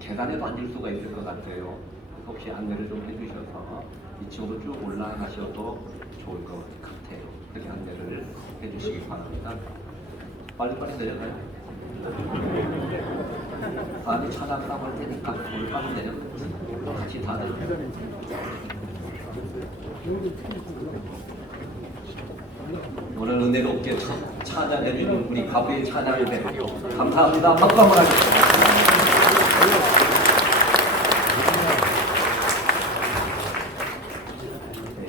계단에도 앉을 수가 있을 것 같아요. 혹시 안내를 좀 해주셔서 2층으로 쭉 올라가셔도 좋을 것 같아요. 그렇게 안내를 해주시기 바랍니다. 빨리빨리 내려가요. 다음에 찾아가라고 할 테니까 오늘 빨리 내려가요. 같이 다들. 오늘 은혜롭게 찬양해주는 우리 가부의 찬양인데 감사합니다. 박수 한번 하겠습니다.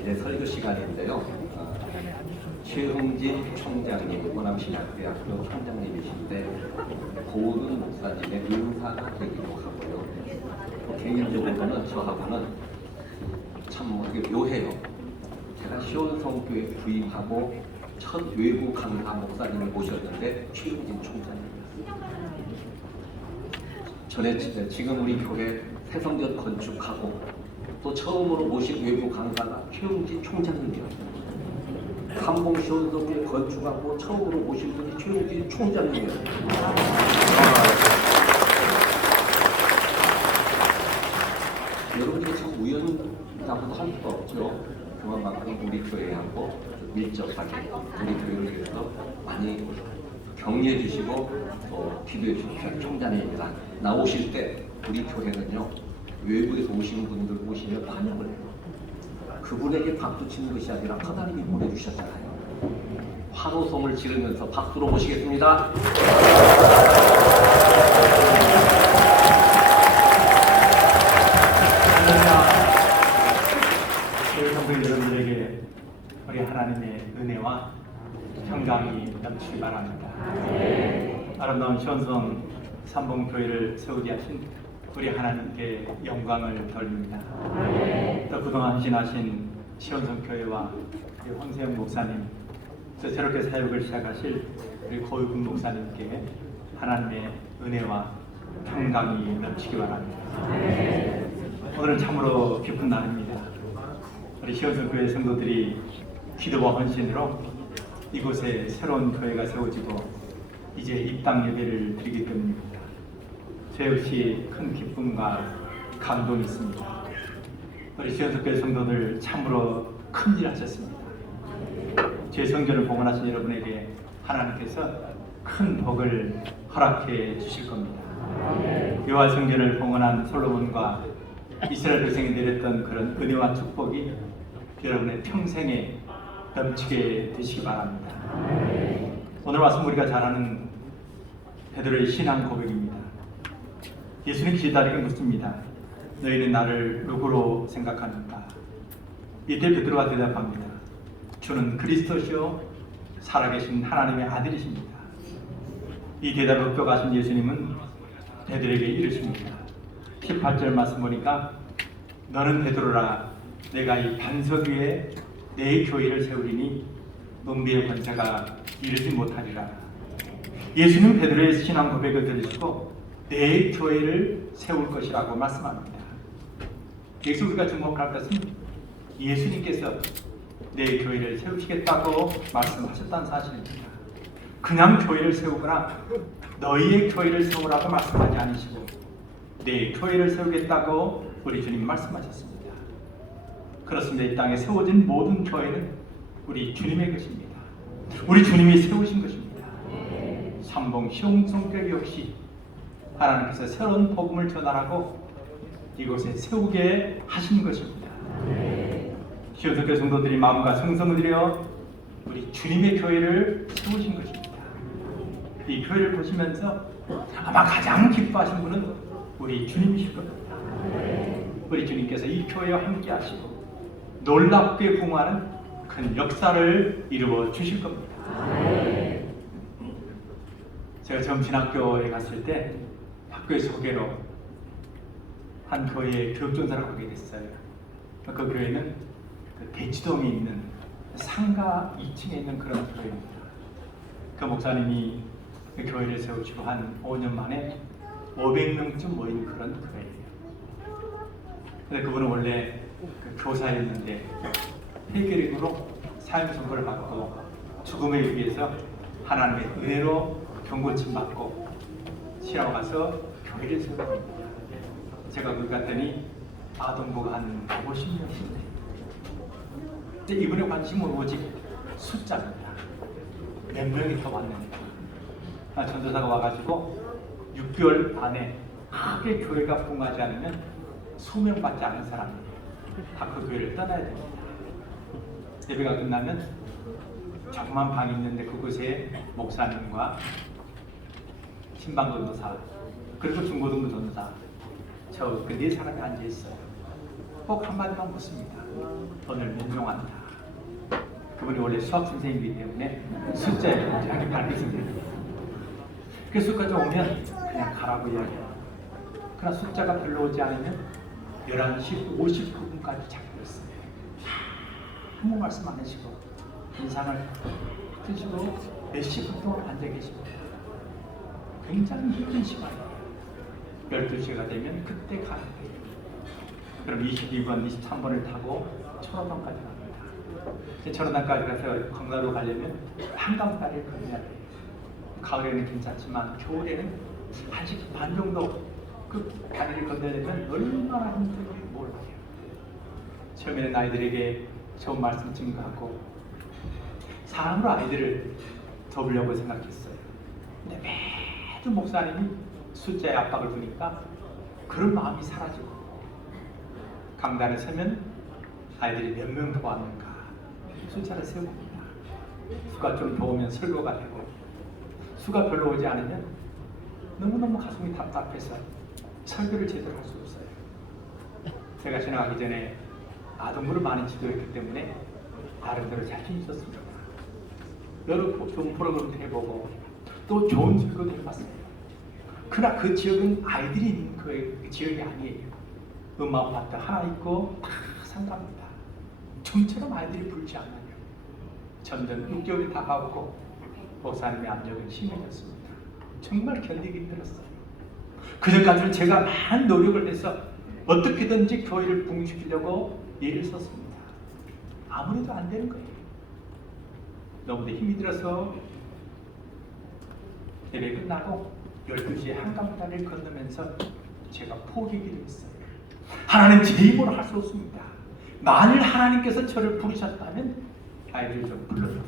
이제 설교 시간인데요. 최흥진 총장님, 호남신학대학교 총장님이신데 고은 목사님의 은사가 되기도 하고요. 개인적으로는 저하고는 참 묘해요. 제가 시온성교회 부임하고 첫 외부 강사 목사님을 모셨는데 최흥진 총장입니다. 전에 지금 우리 교회 새성전 건축하고 또 처음으로 모신 외부 강사가 최흥진 총장님이었습니다. 삼봉 시온성교회 건축하고 처음으로 모신 분이 최흥진 총장님이었습니다. 여러분이 참 우연이라고도 할 수가 없죠. 그만큼 우리 교회하고 밀접하게 우리 교회를 위해서 많이 격려해 주시고 또 기도해 주십시오. 총장입니다. 나오실 때 우리 교회는요 외부에서 오시는 분들 오시면 환영을 해요. 그분에게 박수 치는 것이 아니라 하나님이 보내주셨잖아요. 환호성을 지르면서 박수로 모시겠습니다. 교회 성도 여러분들에게 우리 하나님의 은혜와 평강이 넘치기 바랍니다. 아름다운 시온성 삼봉교회를 세우게 하신 우리 하나님께 영광을 돌립니다. 또 그동안 헌신하신 시온성교회와 우리 황세영 목사님, 또 새롭게 사역을 시작하실 우리 고유근 목사님께 하나님의 은혜와 평강이 넘치기 바랍니다. 오늘은 참으로 기쁜 날입니다. 우리 시원성교회 성도들이 기도와 헌신으로 이곳에 새로운 교회가 세워지고 이제 입당 예배를 드리기 때문입니다. 저 역시 큰 기쁨과 감동이 있습니다. 우리 시원성교회 성도들 참으로 큰일 하셨습니다. 제 성전을 봉헌하신 여러분에게 하나님께서 큰 복을 허락해 주실 겁니다. 여호와 성전을 봉헌한 솔로몬과 이스라엘 백성이 내렸던 그런 은혜와 축복이 여러분의 평생에 넘치게 되시기 바랍니다. 오늘 말씀 우리가 잘 아는 베드로의 신앙 고백입니다. 예수님 기다리게 묻습니다. 너희는 나를 누구로 생각하는가? 이때 베드로가 대답합니다. 주는 그리스도시요 살아계신 하나님의 아들이십니다. 이 대답을 흡족하신 예수님은 베드로에게 이르십니다. 18절 말씀 보니까 너는 베드로라 내가 이 반석 위에 내 교회를 세우리니 음비의 권세가 이르지 못하리라. 예수님 베드로의 신앙 고백을 들으시고 내 교회를 세울 것이라고 말씀합니다. 여기서 우리가 주목할 것은 예수님께서 내 교회를 세우시겠다고 말씀하셨다는 사실입니다. 그냥 교회를 세우거나 너희의 교회를 세우라고 말씀하지 않으시고 내 교회를 세우겠다고 우리 주님 말씀하셨습니다. 그렇습니다. 이 땅에 세워진 모든 교회는 우리 주님의 것입니다. 우리 주님이 세우신 것입니다. 삼봉 시홍성교회 역시 하나님께서 새로운 복음을 전하라고 이곳에 세우게 하신 것입니다. 시온성교회 성도들이 마음과 성성을 들여 우리 주님의 교회를 세우신 것입니다. 이 교회를 보시면서 아마 가장 기뻐하신 분은 우리 주님이실 겁니다. 우리 주님께서 이 교회와 함께 하시고 놀랍게 부흥하는 큰 역사를 이루어 주실 겁니다. 제가 처음 신학교에 갔을 때 학교의 소개로 한 교회에 교육전사를 가게 됐어요. 그 교회는 대치동에 있는 상가 2층에 있는 그런 교회입니다. 그 목사님이 그 교회를 세우시고 한 5년 만에 500명쯤 모인 그런 교회예요. 근데 그분은 원래 그 교사였는데 폐결핵으로 사형 선고를 받고 죽음에 의해서 하나님의 은혜로 병고침 받고 시라고 가서 교회를 세웠습니다. 제가 거기 갔더니 아동부가 한 150명이었는데 이분의 관심은 오직 숫자입니다. 몇 명이 더 왔는데 전도사가 와가지고 6개월 안에 크게 교회가 부흥하지 않으면 수명받지 않은 사람이 다 그 교회를 떠나야 됩니다. 예배가 끝나면 조그만 방이 있는데 그곳에 목사님과 신방전도사 그리고 중고등부 전도사 저 그 네 사람이 앉아 있어요. 꼭 한마디만 묻습니다. 오늘 몇 명 왔다. 그분이 원래 수학 선생님이기 때문에 숫자에 굉장히 밝으십니다. 그 숫자가 오면 그냥 가라고 이야기해요. 그러나 숫자가 별로 오지 않으면 11시 59분까지 잡혔어요. 아무 말씀 안 하시고 인상을 드시고 몇십 분 동안 앉아 계시고 굉장히 힘든 시간이에요. 12시가 되면 그때 가는 거예요. 그럼 22번, 23번을 타고 철원항까지 갑니다. 철원항까지 가서 광나루 가려면 한강다리를 건너야 돼요. 가을에는 괜찮지만 겨울에는 1시간 반 정도 그 다리를 건너야 되면 얼마나 힘든지 몰라요. 처음에는 아이들에게 좋은 말씀 증거하고 사랑으로 아이들을 돕으려고 생각했어요. 근데 매주 목사님이 숫자에 압박을 두니까 그런 마음이 사라지고 강단에 서면 아이들이 몇 명 더 왔는가 숫자를 세웁니다. 수가 좀 더 오면 설교가 되고 수가 별로 오지 않으면 너무너무 가슴이 답답해서 설교를 제대로 할 수 없어요. 제가 지나가기 전에 아동부를 많이 지도했기 때문에 나름대로 자신 있었습니다. 여러 좋은 프로그램도 해보고 또 좋은 설교도 해봤어요. 그러나 그 지역은 아이들이 있는 그 지역이 아니에요. 음악 아파트 하나 있고 다 상가입니다. 좀처럼 아이들이 불지 않아요. 점점 6개월이 다가오고 목사님의 압력은 심해졌습니다. 정말 견디기 힘들었어요. 그전까지는 제가 많은 노력을 해서 어떻게든지 교회를 부흥시키려고 애를 썼습니다. 아무래도 안 되는 거예요. 너무도 힘이 들어서 예배 끝나고 12시에 한강다리를 건너면서 제가 포기기를 했어요. 하나님 제 힘으로 할 수 없습니다. 만일 하나님께서 저를 부르셨다면 아이를 좀 불러서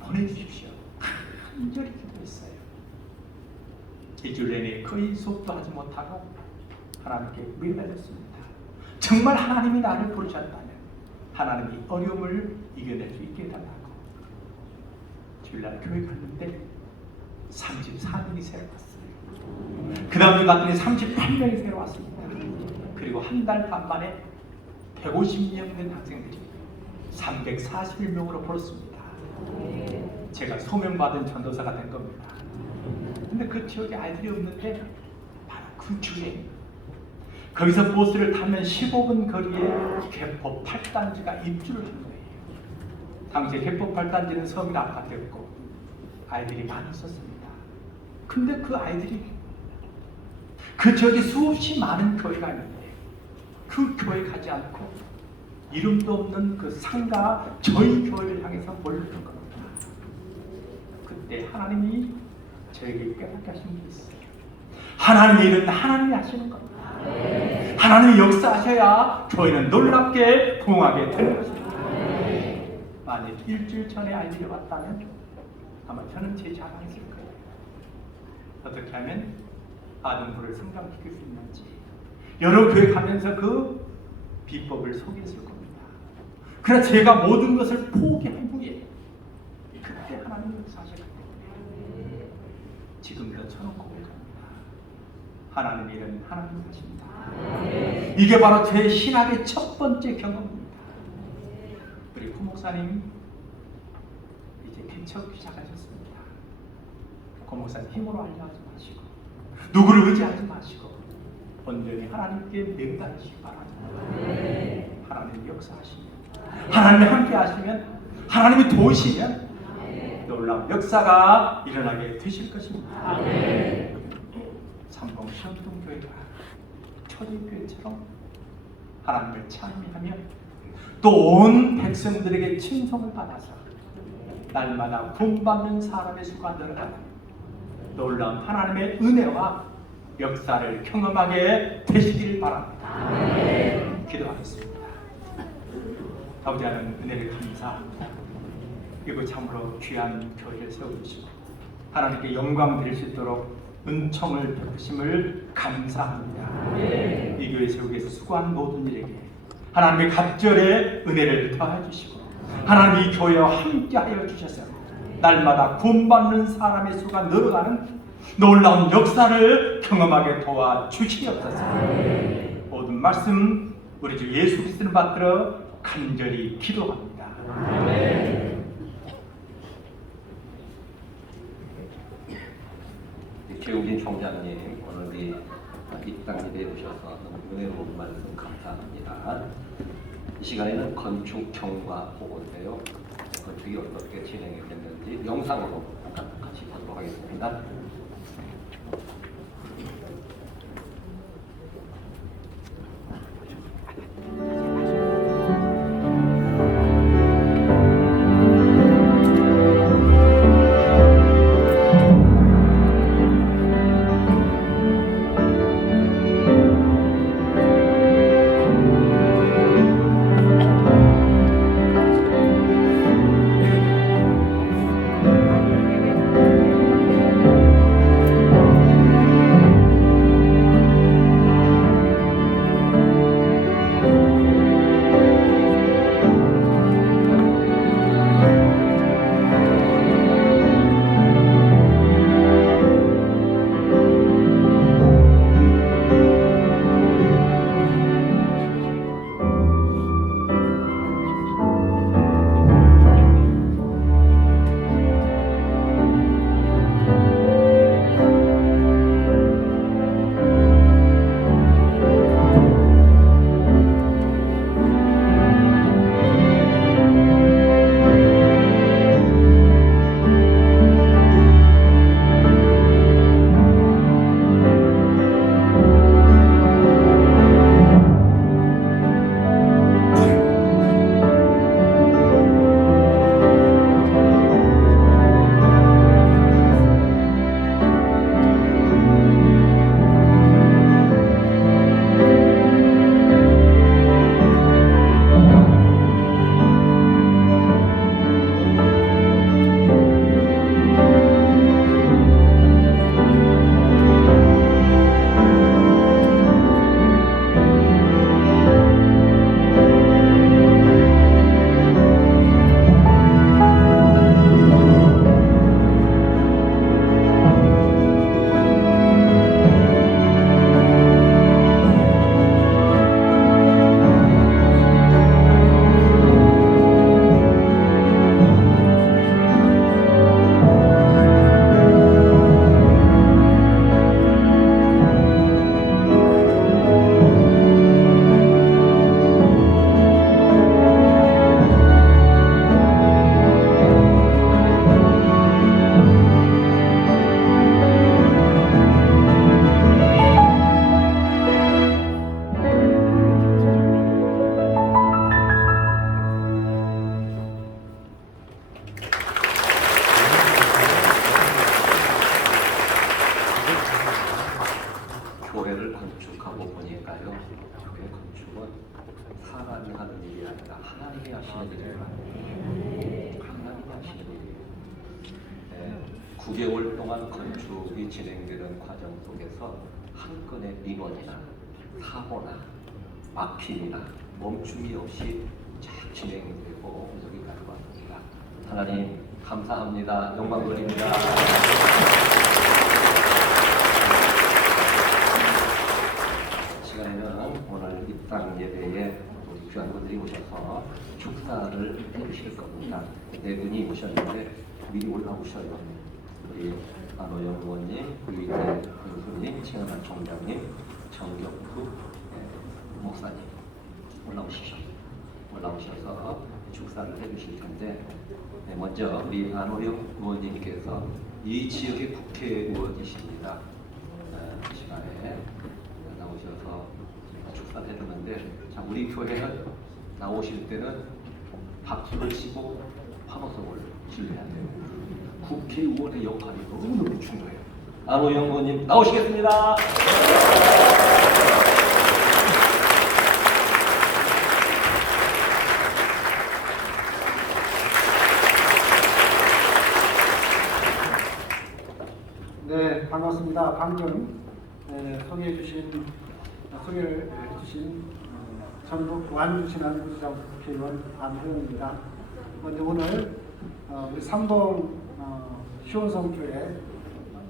보내주십시오. 간절히 기도했어요. 일주일 내내 거의 수업도 하지 못하고 하나님께 매달렸습니다. 정말 하나님이 나를 부르셨다면 하나님이 어려움을 이겨낼 수 있게 해달라고. 주일날 교회 갔는데 34명이 새로 왔어요. 그 다음 주 갔더니 38명이 새로 왔습니다. 그리고 한 달 반 만에 150명 된 학생들이 341명으로 벌었습니다. 제가 소명받은 전도사가 된 겁니다. 근데 그 지역에 아이들이 없는데 바로 그 주에 거기서 버스를 타면 15분 거리에 개포 8단지가 입주를 한 거예요. 당시 개포 8단지는 서민 아파트였고 아이들이 많이 있었습니다. 근데 그 아이들이 그 지역에 수없이 많은 교회가 있는데 그 교회 가지 않고 이름도 없는 그 상가 저희 교회를 향해서 몰려든 겁니다. 그때 하나님이 저에게 깨닫게 하신 게 있어요. 하나님의 일은 하나님이 하시는 겁니다. 하나님이 역사하셔야 교회는 놀랍게 부흥하게 되는 것입니다. 만약 일주일 전에 아이들이 왔다면 아마 저는 제 자랑했을 거예요. 어떻게 하면 아동부를 성장시킬 수 있는지 여러 교회 가면서 그 비법을 소개했을 겁니다. 그러나 제가 모든 것을 포기한 후에 그때 하나님이 역사하셨기 때문에 지금도 저는 고백합니다. 하나님의 일은 하나님이 하십니다. 이게 바로 제 신학의 첫 번째 경험입니다. 우리 부목사님 이제 개척 시작하셨습니다. 고목사님 힘으로 알려하지 마시고 누구를 의지하지 마시고 온전히 하나님께 맹단하시기 바랍니다. 하나님이 역사하시면 하나님이 함께 하시면 하나님이 도우시면 놀라운 역사가 일어나게 되실 것입니다. 삼봉 시험동교회가 초대교회처럼 하나님을 찬미하며 또 온 백성들에게 칭송을 받아서 날마다 구원받는 사람의 수가 늘어나는 놀라운 하나님의 은혜와 역사를 경험하게 되시길 바랍니다. 기도하겠습니다. 아버지 하나님 은혜를 감사합니다. 이거 참으로 귀한 교회를 세워주시고 하나님께 영광 드릴 수 있도록 은총을 베푸심을 감사합니다. 이 교회 세우기 위해서 수고한 모든 일에게 하나님의 갑절의 은혜를 더해 주시고 하나님 이 교회와 함께하여 주셔서 날마다 구원받는 사람의 수가 늘어가는 놀라운 역사를 경험하게 도와주시옵소서. 모든 말씀 우리 주 예수 그리스도를 받들어 간절히 기도합니다. 최우진 총장님 오늘 이 땅 예배에 오셔서 너무 은혜로운 말씀 감사합니다. 이 시간에는 건축 경과 보고인데요. 건축이 어떻게 진행이 됐는지 영상으로 같이 보도록 하겠습니다. 하나님이 하시는 일이에요. 하나님이 하시는 일이에요. 9개월 동안 건축이 진행되는 과정 속에서 한 건의 민원이나 사고나 막힘이나 멈춤이 없이 잘 진행되고 여기까지 왔습니다. 하나님 감사합니다. 영광 돌립니다. 시간에는 오늘 입당 예배에 우리 귀한 분들이 오셔서 축사를 해주실 겁니다. 네 분이 오셨는데 미리 올라오셔요. 우리 안호영 의원님, 유이태 교수님, 최은환 총장님, 정격수 목사님 올라오셔서 축사를 해주실 텐데 먼저 우리 안호영 의원님께서 이 지역의 국회의원이십니다. 이 시간에 나오셔서 축사를 해주는데 자, 우리 교회는 나오실 때는 박수를 치고 환호성을 질러야 돼요. 국회의원의 역할이 너무너무 중요해요. 안호영 의원님 나오시겠습니다. 네, 반갑습니다. 방금 소개를 해주신 전북 완주 진안구지장 국회의원 안호영입니다. 먼저 오늘 우리 삼봉 시온성교회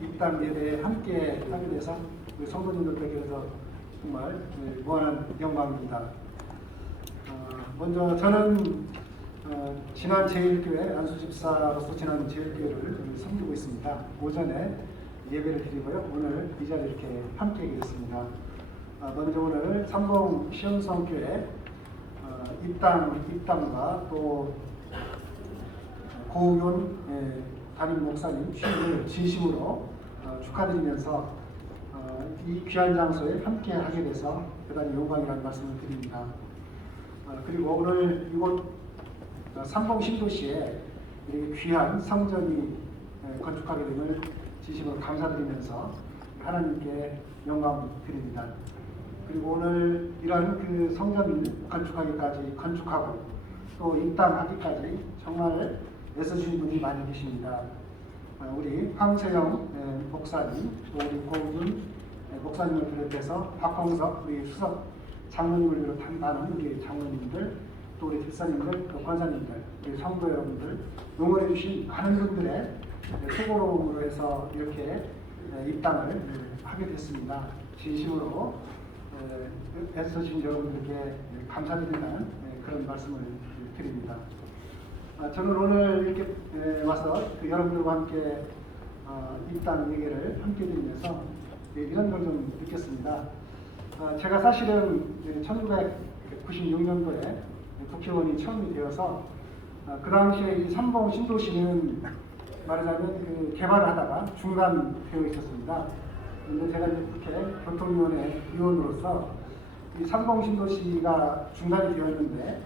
입당 예배에 함께 하게 돼서 우리 성도님들께서 정말 무한한 영광입니다. 먼저 저는 진안제일교회 안수집사로서 진안제일교회를 섬기고 있습니다. 오전에 예배를 드리고요. 오늘 이 자리에 이렇게 함께 계십니다. 먼저 오늘 삼봉 시온성교회 입당과 또 고의원 담임 목사님 취임을 진심으로 축하드리면서 이 귀한 장소에 함께 하게 돼서 대단히 영광이라는 말씀을 드립니다. 그리고 오늘 이곳 삼봉 신도시에 이렇게 귀한 성전이 건축하게 됨을 진심으로 감사드리면서 하나님께 영광 드립니다. 그리고 오늘 이런 그 성전 건축하고 또 입당하기까지 정말 애써주신 분이 많이 계십니다. 우리 황세영 목사님, 또 우리 고은 목사님을 비롯해서 박홍석 우리 수석 장로님을 비롯한 많은 우리 장로님들, 또 우리 집사님들, 또 권사님들, 우리 성도 여러분들 응원해 주신 많은 분들의 수고로움으로 해서 이렇게 입당을 하게 됐습니다. 진심으로 애써주신 여러분들께 감사드린다는 그런 말씀을 드립니다. 저는 오늘 이렇게 와서 여러분들과 함께 입당 얘기를 함께 드리면서 이런 걸 좀 느꼈습니다. 제가 사실은 1996년도에 국회의원이 처음이 되어서 그 당시에 이 삼봉 신도시는 말하자면 그 개발을 하다가 중단되어 있었습니다. 그런데 제가 이제 국회 교통위원회 위원으로서 이 삼봉 신도시가 중단이 되었는데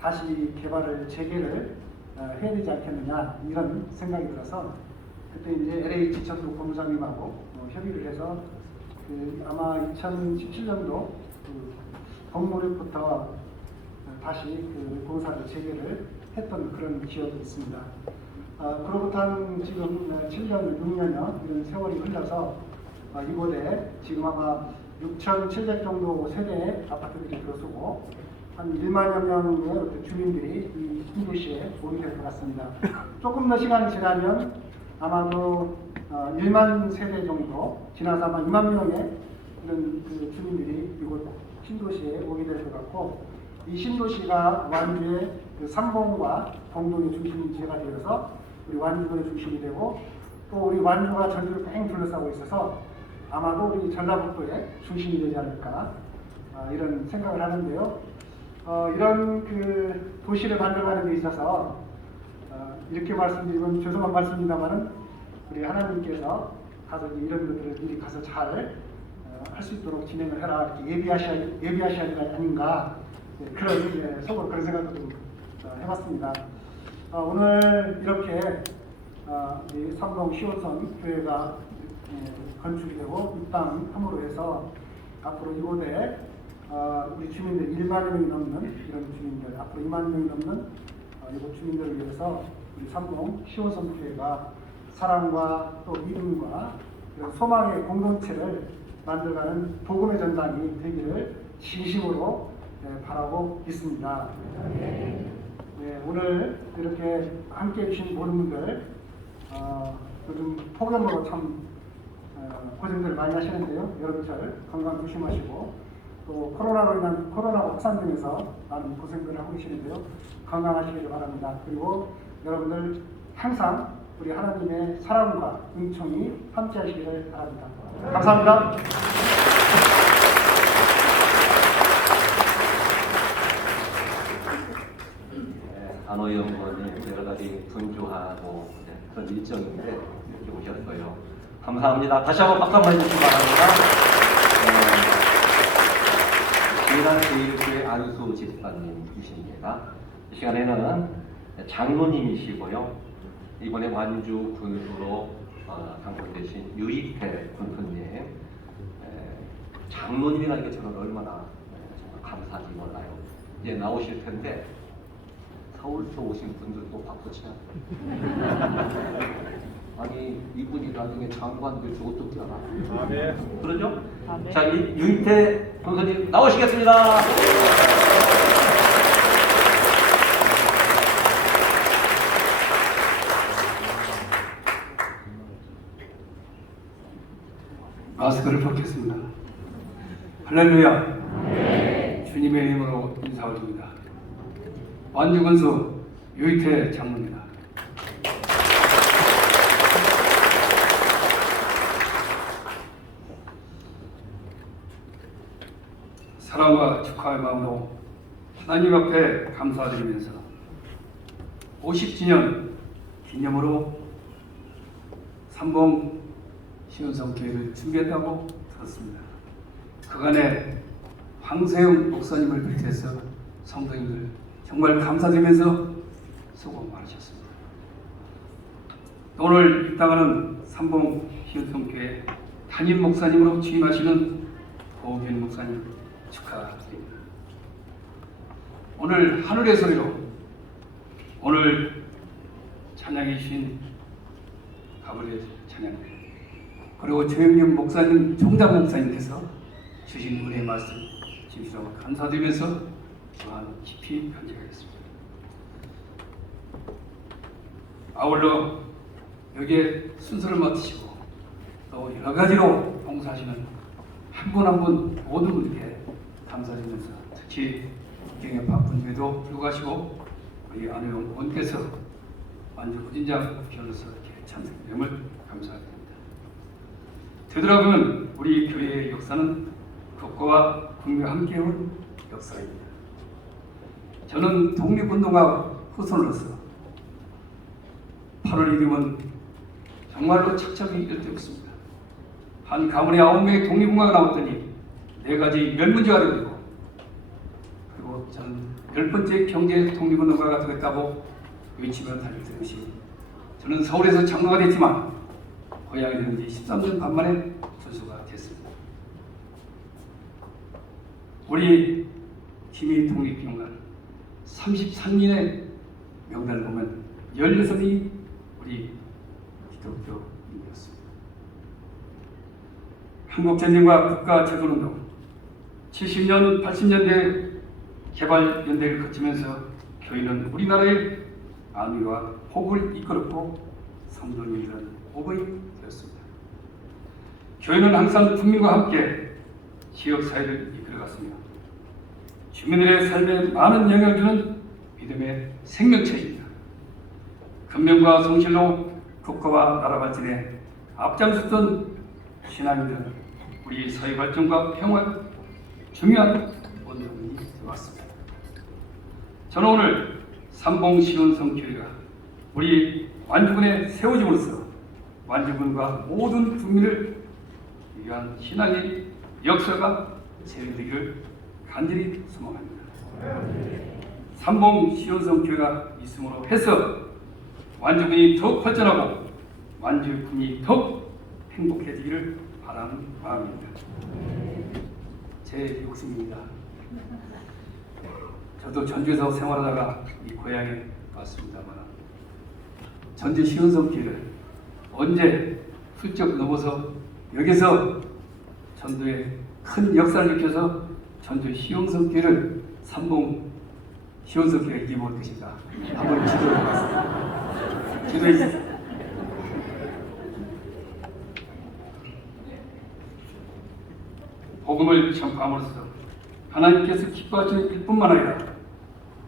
다시 개발을 재개를 해야 되지 않겠느냐 이런 생각이 들어서 그때 이제 LH 전북 본부장님하고 협의를 해서 아마 2017년도 봄무렵부터 다시 공사를 재개를 했던 그런 기억이 있습니다. 그로부터 한 지금 7년, 6년여 이런 세월이 흘러서 이곳에 지금 아마 6,700 정도 세대의 아파트들이 들어서고 한 1만여 명의 주민들이 이 신도시에 오게 될 것 같습니다. 조금 더 시간이 지나면 아마도 1만 세대 정도 지나서 아마 2만 명의 이런 주민들이 이곳 신도시에 오게 될 것 같고, 이 신도시가 완주의 삼봉과 동동의 중심지가 되어서 우리 완주군의 중심이 되고, 또 우리 완주가 전주를 뺑 둘러싸고 있어서 아마도 우리 전라북도의 중심이 되지 않을까 이런 생각을 하는데요. 이런 도시를 만들어가는 데 있어서 이렇게 말씀드리면 죄송한 말씀입니다만은 우리 하나님께서 가서 이런 것들을 미리 가서 잘 할 수 있도록 진행을 해라 이렇게 예비하셔야 될 아닌가 그런 속으로 그런 생각도 좀 해봤습니다. 오늘 이렇게 이 삼봉 시온성 교회가 건축이 되고 입당함으로 해서 앞으로 이곳에 우리 주민들 1만 명이 넘는 이런 주민들, 앞으로 2만 명이 넘는 이곳 주민들을 위해서 우리 삼봉 시온성교회가 사랑과 또 믿음과 이런 소망의 공동체를 만들어가는 복음의 전당이 되기를 진심으로 바라고 있습니다. 네, 오늘 이렇게 함께해 주신 모든 분들 요즘 폭염으로 참 고생들 많이 하시는데요. 여름철 건강 조심하시고 또 코로나로 인한 코로나 확산되면서 많은 고생들을 하고 계시는데요. 건강하시길 바랍니다. 그리고 여러분들 항상 우리 하나님의 사랑과 은총이 함께 하시기를 바랍니다. 감사합니다. 안호연구원이 여러 가지 분주하고 그런 일정인데 이렇게 오셨어요. 감사합니다. 다시 한번 박수 한번 해주시기 바랍니다. 지난제일교회 안수 집사님이십니다. 이 시간에는 장로님이시고요. 이번에 완주 군수로 당선되신 유익태 군수님, 장로님이라는 게 저는 얼마나 정말 감사한지 몰라요. 이제 나오실 텐데 서울서 오신 분들도 박수 치나? 아니 이분이 나중에 장관 될지 어떻게 알아? 아멘. 그러죠? 아멘. 자, 이 유익태 군수님 나오시겠습니다. 마스크를 벗겠습니다. 할렐루야. 주님의 이름으로 인사드립니다. 완주군수 유익태 장로입니다. 사랑과 축하의 마음으로 하나님 앞에 감사드리면서 50주년 기념으로 삼봉 시온성교회를 준비했다고 들었습니다. 그간에 황세영 목사님을 비롯해서 성도님들 정말 감사드리면서 수고 많으셨습니다. 오늘 입당하는 삼봉 시온성교회 담임 목사님으로 취임하시는 고균 목사님 축하드립니다. 오늘 하늘의 소리로 오늘 찬양해 주신 가브리엘 찬양대 그리고 조영님 목사님, 총장 목사님께서 주신 은혜의 말씀 진심으로 감사드리면서 또한 깊이 간직하겠습니다. 아울러 여기에 순서를 맡으시고 또 여러 가지로 봉사하시는 한 분 한 분 모든 분들께 감사드리면서 특히 국경에 바쁜 중에도 불구하시고 우리 안혜영 의원께서 완주 후진장 변호사 이렇게 참석됨을 감사드립니다. 되돌아보면 우리 교회의 역사는 국가와 국민과 함께해온 역사입니다. 저는 독립운동가 후손으로서 8월 1일은 정말로 착잡이 이를 데 없습니다. 한 가문에 9명의 독립운동가가 나왔더니 4가지 멸문제가 되고 그리고 저는 10번째 경제 독립운동가가 되겠다고 외치며 다닐 듯이 저는 서울에서 장로가 됐지만 고향에 있는 지 13년 반 만에 전수가 됐습니다. 우리 김희 독립기념관 33인의 명단을 보면 16이 우리 기독교인이었습니다. 한국전쟁과 국가재건운동 70년, 80년대 개발연대를 거치면서 교회는 우리나라의 안위와 복을 이끌었고 성도님들은 복이 되었습니다. 교회는 항상 국민과 함께 지역사회를 이끌어갔습니다. 주민들의 삶에 많은 영향을 주는 믿음의 생명체입니다. 근면과 성실로 국가와 나라 발전에 앞장섰던 신앙인들은 우리 사회 발전과 평화에 중요한 원동력이 되었습니다. 저는 오늘 삼봉 시온성교회가 우리 완주군에 세워짐으로써 완주군과 모든 국민을 위한 신앙의 역사가 재현되기를 간절히 소망합니다. 삼봉 시온성교회가 있음으로 해서 완주군이 더욱 발전하고 완주군이 더욱 행복해지기를 바라는 마음입니다. 제 욕심입니다. 저도 전주에서 생활하다가 이 고향에 왔습니다만 전주 시원성길을 언제 훌쩍 넘어서 여기서 전주의 큰 역사를 일으켜서 전주 시원성길을 삼봉 시원성길에 이어올 것인가 한번 기도해 보겠습니다. 기도해 주세요. 복음을 전파함으로써 하나님께서 기뻐하시는 일뿐만 아니라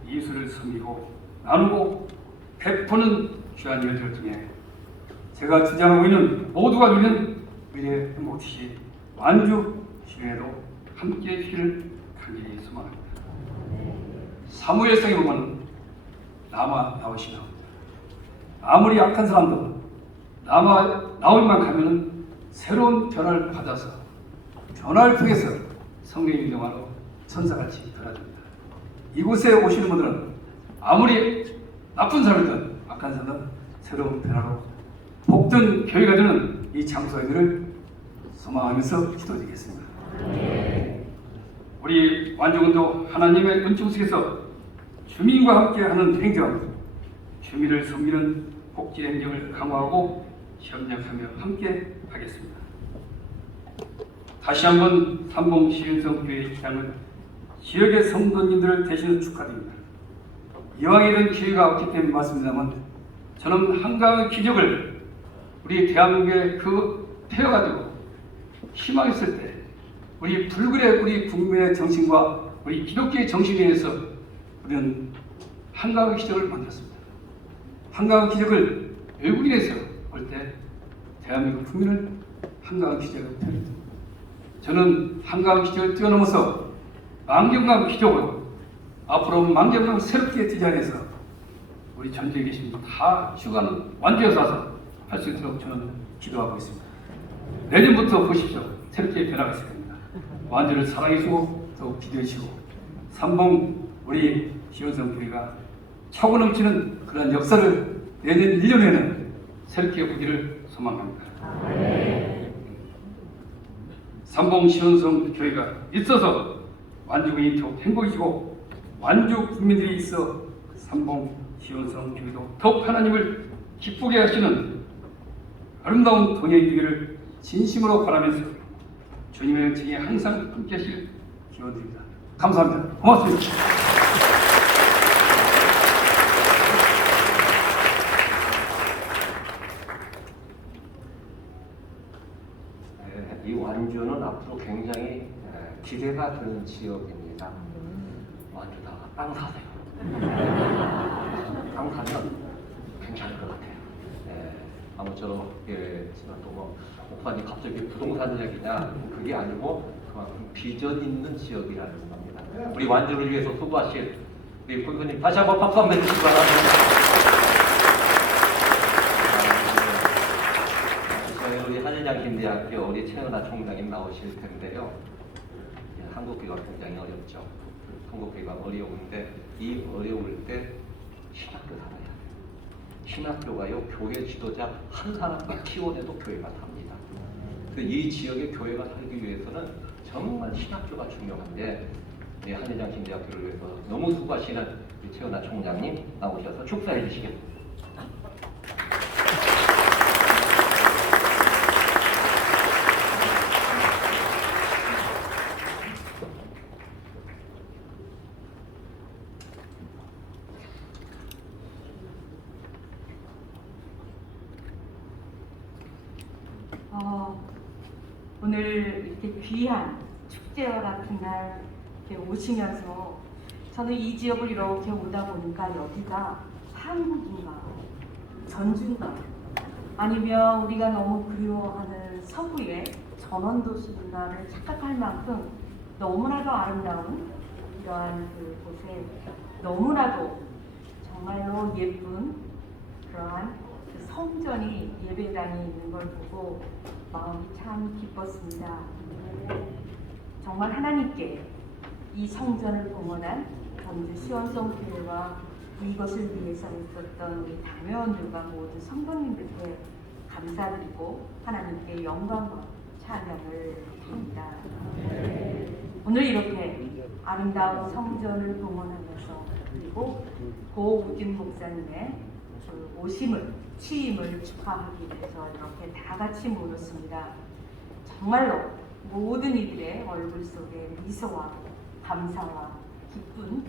이웃을 섬기고 나누고 베푸는 귀한 일들을 통해 제가 주장하고 있는 모두가 누리는 미래의 행복시 완주 시민회도 함께 해주기를 간절히 소망합니다. 사무엘상에 보면 나오시 나옵니다. 아무리 약한 사람도 나올만 가면은 새로운 변화를 받아서 변화를 통해서 성령의 인정하러 천사같이 변화됩니다. 이곳에 오시는 분들은 아무리 나쁜 사람이든 악한 사람은 새로운 변화로 복된 교회가 되는 이 장소에들을 소망하면서 기도드리겠습니다. 우리 완주군도 하나님의 은총 속에서 주민과 함께하는 행정, 주민을 섬기는 복지 행정을 강화하고 협력하며 함께 하겠습니다. 다시 한번 삼봉 시은성 교회 입장을 지역의 성도님들을 대신해 축하드립니다. 이왕 이런 기회가 없기 때문에 말씀드리자면 저는 한강의 기적을 우리 대한민국의 그 폐허가지고 희망했을 때 우리 불굴의 우리 국민의 정신과 우리 기독교의 정신에 의해서 우리는 한강의 기적을 만들었습니다. 한강의 기적을 외국인에서 볼 때 대한민국 국민을 한강의 기적을 펴냈습니다. 저는 한강 기적을 뛰어넘어서 만경강 기적으로 앞으로 만경강 새롭게 디자인해서 우리 전주에 계신 분 다 휴가는 완주에서 와서 할 수 있도록 저는 기도하고 있습니다. 내년부터 보십시오. 새롭게 변화가 있을 겁니다. 완주를 사랑해주고 더욱 기도해주시고 삼봉 우리 시원성 교회가 차고 넘치는 그런 역사를 내년 1년에는 새롭게 보기를 소망합니다. 삼봉 시원성 교회가 있어서 완주군이 더욱 행복해지고 완주 국민들이 있어 삼봉 시원성 교회도 더욱 하나님을 기쁘게 하시는 아름다운 동행이 되기를 진심으로 바라면서 주님의 은총에 항상 함께 하실 기원드립니다. 감사합니다. 고맙습니다. 이 완주는 앞으로 굉장히 기대가 되는 지역입니다. 완주다가 땅 사세요. 땅 사면 괜찮을 것 같아요. 아무쪼록 또 오빠님 갑자기 부동산 이야기냐 그게 아니고 그만큼 비전 있는 지역이라는 겁니다. 우리 완주를 위해서 수고하실 우리 부교님 다시 한번 박수 한번 해주시기 바랍니다. 우리 한일장신대학교 우리 최은하 총장님 나오실 텐데요. 한국교회가 굉장히 어렵죠. 한국교회가 어려운데 이 어려울 때 신학교 살아야 돼요. 신학교가요 교회 지도자 한 사람만 키워내도 교회가 삽니다. 이 지역의 교회가 살기 위해서는 정말 신학교가 중요한데 한일장신대학교를 위해서 너무 수고하시는 우리 최은하 총장님 나오셔서 축사해 주시겠습니다. 오늘 이렇게 귀한 축제와 같은 날 이렇게 오시면서 저는 이 지역을 이렇게 오다 보니까 여기가 한국인가 전주인가 아니면 우리가 너무 그리워하는 서구의 전원도시인가를 착각할 만큼 너무나도 아름다운 이러한 그곳에 너무나도 정말로 예쁜 그러한 그 성전이 예배당이 있는 걸 보고 마음이 참 기뻤습니다. 정말 하나님께 이 성전을 봉헌한 전주 시원성 교회와 이것을 위해서 있었던 우리 당회원들과 모든 성도님들께 감사드리고 하나님께 영광과 찬양을 드립니다. 오늘 이렇게 아름다운 성전을 봉헌하면서 그리고 고우진 목사님의 그 취임을 축하하기 위해서 이렇게 다 같이 모였습니다. 정말로 모든 이들의 얼굴 속에 미소와 감사와 기쁜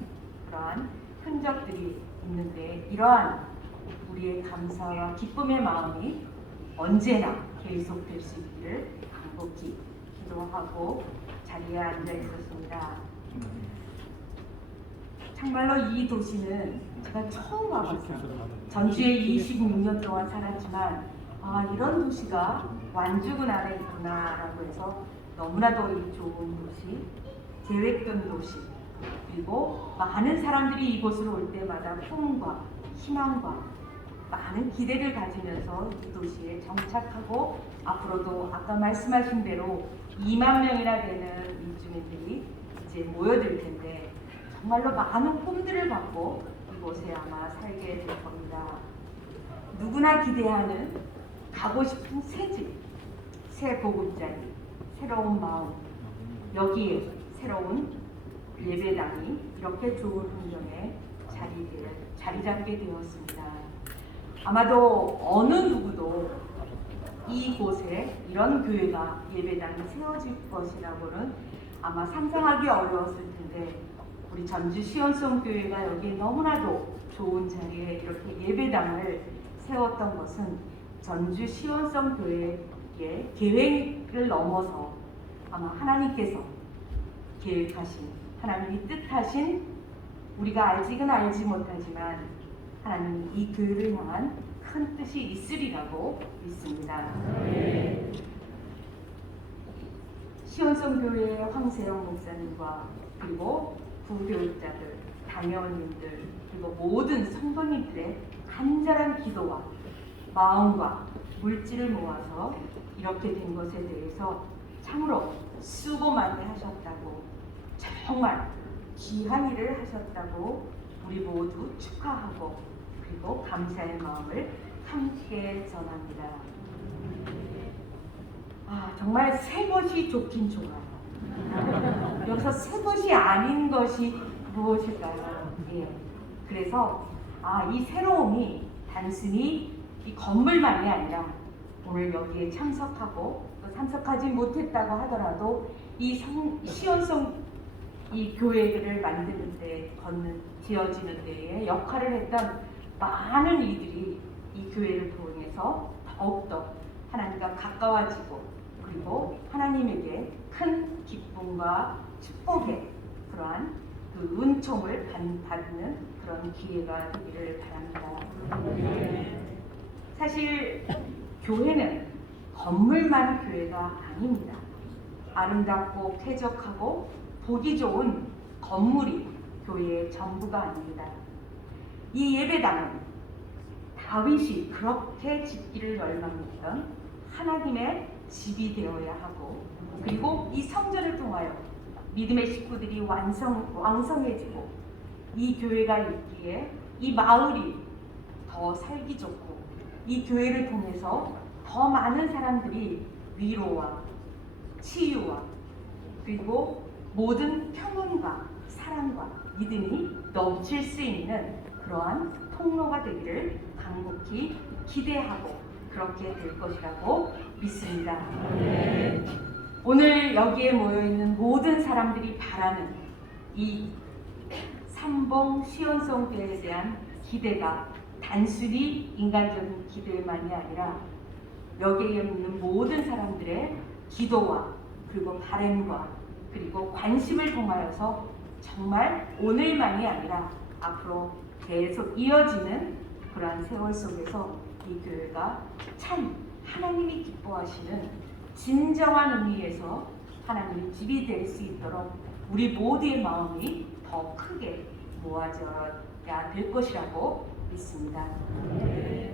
그러한 흔적들이 있는데 이러한 우리의 감사와 기쁨의 마음이 언제나 계속될 수 있기를 간곡히 기도하고 자리에 앉아 있었습니다. 정말로 이 도시는 제가 처음 와봤어요. 전주에 26년 동안 살았지만 이런 도시가 완주군 안에 있구나라고 해서 너무나도 이 좋은 도시, 계획된 도시, 그리고 많은 사람들이 이곳으로 올 때마다 꿈과 희망과 많은 기대를 가지면서 이 도시에 정착하고 앞으로도 아까 말씀하신 대로 2만 명이나 되는 입주민들이 이제 모여들 텐데 정말로 많은 꿈들을 갖고 이곳에 아마 살게 될 겁니다. 누구나 기대하는 가고 싶은 새 집, 새 보금자리, 새로운 마음, 여기에 새로운 예배당이 이렇게 좋은 환경에 자리 잡게 되었습니다. 아마도 어느 누구도 이곳에 이런 교회가 예배당이 세워질 것이라고는 아마 상상하기 어려웠을 텐데 우리 전주 시온성 교회가 여기에 너무나도 좋은 자리에 이렇게 예배당을 세웠던 것은 전주 시온성 교회의 계획을 넘어서 아마 하나님께서 계획하신 하나님이 뜻하신 우리가 아직은 알지 못하지만 하나님이 이 교회를 향한 큰 뜻이 있으리라고 믿습니다. 시온성 교회의 황세영 목사님과 그리고 부교육자들, 당회원님들 그리고 모든 성도님들의 간절한 기도와 마음과 물질을 모아서 이렇게 된 것에 대해서 참으로 수고 많이 하셨다고 정말 귀한 일을 하셨다고 우리 모두 축하하고 그리고 감사의 마음을 함께 전합니다. 정말 새 것이 좋긴 좋아요. 여기서 새 것이 아닌 것이 무엇일까요? 그래서 이 새로움이 단순히 이 건물만이 아니라 오늘 여기에 참석하고 또 참석하지 못했다고 하더라도 이 시온성 이 교회를 만드는 데 지어지는 데에 역할을 했던 많은 이들이 이 교회를 통해서 더욱더 하나님과 가까워지고 그리고 하나님에게 큰 기쁨과 축복의 그러한 그 은총을 받는 그런 기회가 되기를 바랍니다. 사실 교회는 건물만 교회가 아닙니다. 아름답고 쾌적하고 보기 좋은 건물이 교회의 전부가 아닙니다. 이 예배당은 다윗이 그렇게 짓기를 열망했던 하나님의 집이 되어야 하고 그리고 이 성전을 통하여 믿음의 식구들이 왕성해지고 이 교회가 있기에 이 마을이 더 살기 좋고 이 교회를 통해서 더 많은 사람들이 위로와 치유와 그리고 모든 평온과 사랑과 믿음이 넘칠 수 있는 그러한 통로가 되기를 간곡히 기대하고 그렇게 될 것이라고 믿습니다. 오늘 여기에 모여있는 모든 사람들이 바라는 이 삼봉 시온성교회에 대한 기대가 단순히 인간적인 기대만이 아니라 여기에 있는 모든 사람들의 기도와 그리고 바램과 그리고 관심을 통하여서 정말 오늘만이 아니라 앞으로 계속 이어지는 그러한 세월 속에서 이 교회가 참 하나님이 기뻐하시는 진정한 의미에서 하나님의 집이 될 수 있도록 우리 모두의 마음이 더 크게 모아져야 될 것이라고 믿습니다.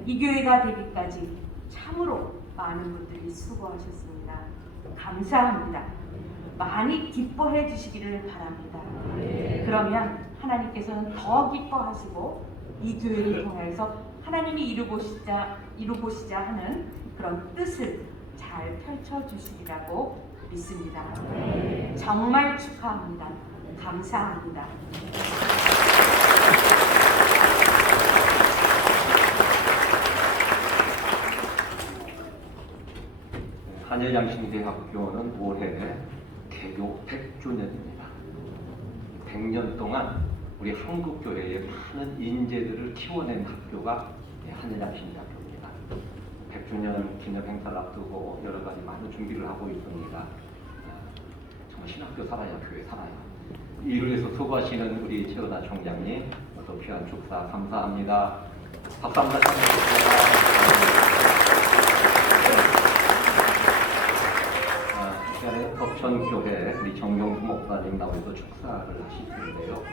이 교회가 되기까지 참으로 많은 분들이 수고하셨습니다. 감사합니다. 많이 기뻐해 주시기를 바랍니다. 그러면 하나님께서는 더 기뻐하시고 이 교회를 통해서 하나님이 이루고시자 하는 그런 뜻을 잘 펼쳐 주시리라고 믿습니다. 정말 축하합니다. 감사합니다. 한일양신대학교는 올해 개교 100주년입니다. 100년 동안 우리 한국교회의 많은 인재들을 키워낸 학교가 한일양신대학교입니다. 100주년 기념 행사를 앞두고 여러 가지 많은 준비를 하고 있습니다. 정말 신학교 살아야 교회 살아야. 이를 위해서 수고하시는 우리 최은하 총장님, 또 귀한 축사 감사합니다. 박수 한번 주시겠습니다. 시간에 덕천교회 우리 정경수 목사님 나와서 축사를 하실 텐데요.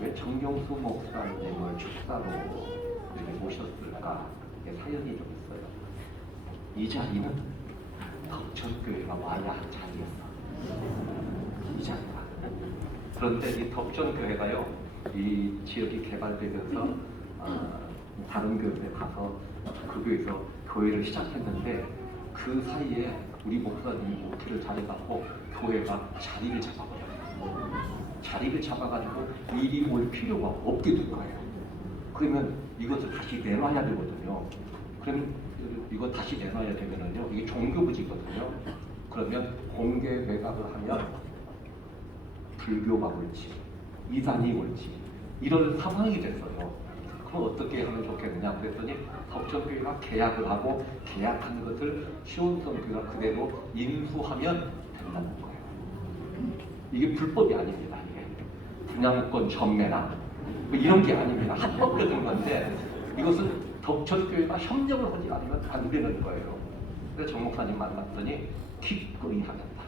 왜 정경수 목사님을 축사로 이렇게 모셨을까? 사연이 좀 있어요. 이 자리는 덕천교회가 와야 할 자리였어. 이 자리가. 그런데 이 덕천교회가요, 이 지역이 개발되면서 다른 교회에 가서 그 교회에서 교회를 시작했는데 그 사이에 우리 목사님이 목회를 잘해갖고 교회가 자리를 잡아버려요. 자리를 잡아가지고 일이 올 필요가 없게 된 거예요. 그러면 이것을 다시 내놔야 되거든요. 그러면 이거 다시 내놔야 되면은요, 이게 종교부지거든요. 그러면 공개 매각을 하면 불교가 올지 이단이 올지 이런 상황이 됐어요. 그럼 어떻게 하면 좋겠느냐 그랬더니 덕천교회가 계약을 하고 계약한 것을 시온성교회가 그대로 인수하면 된다는 거예요. 이게 불법이 아닙니다. 이게 분양권 전매나 뭐 이런 게 아닙니다. 합법적인 건데 이것은 덕천교회가 협력을 하지 않으면 안 되는 거예요. 그래서 정 목사님 만났더니 기꺼이 하겠다.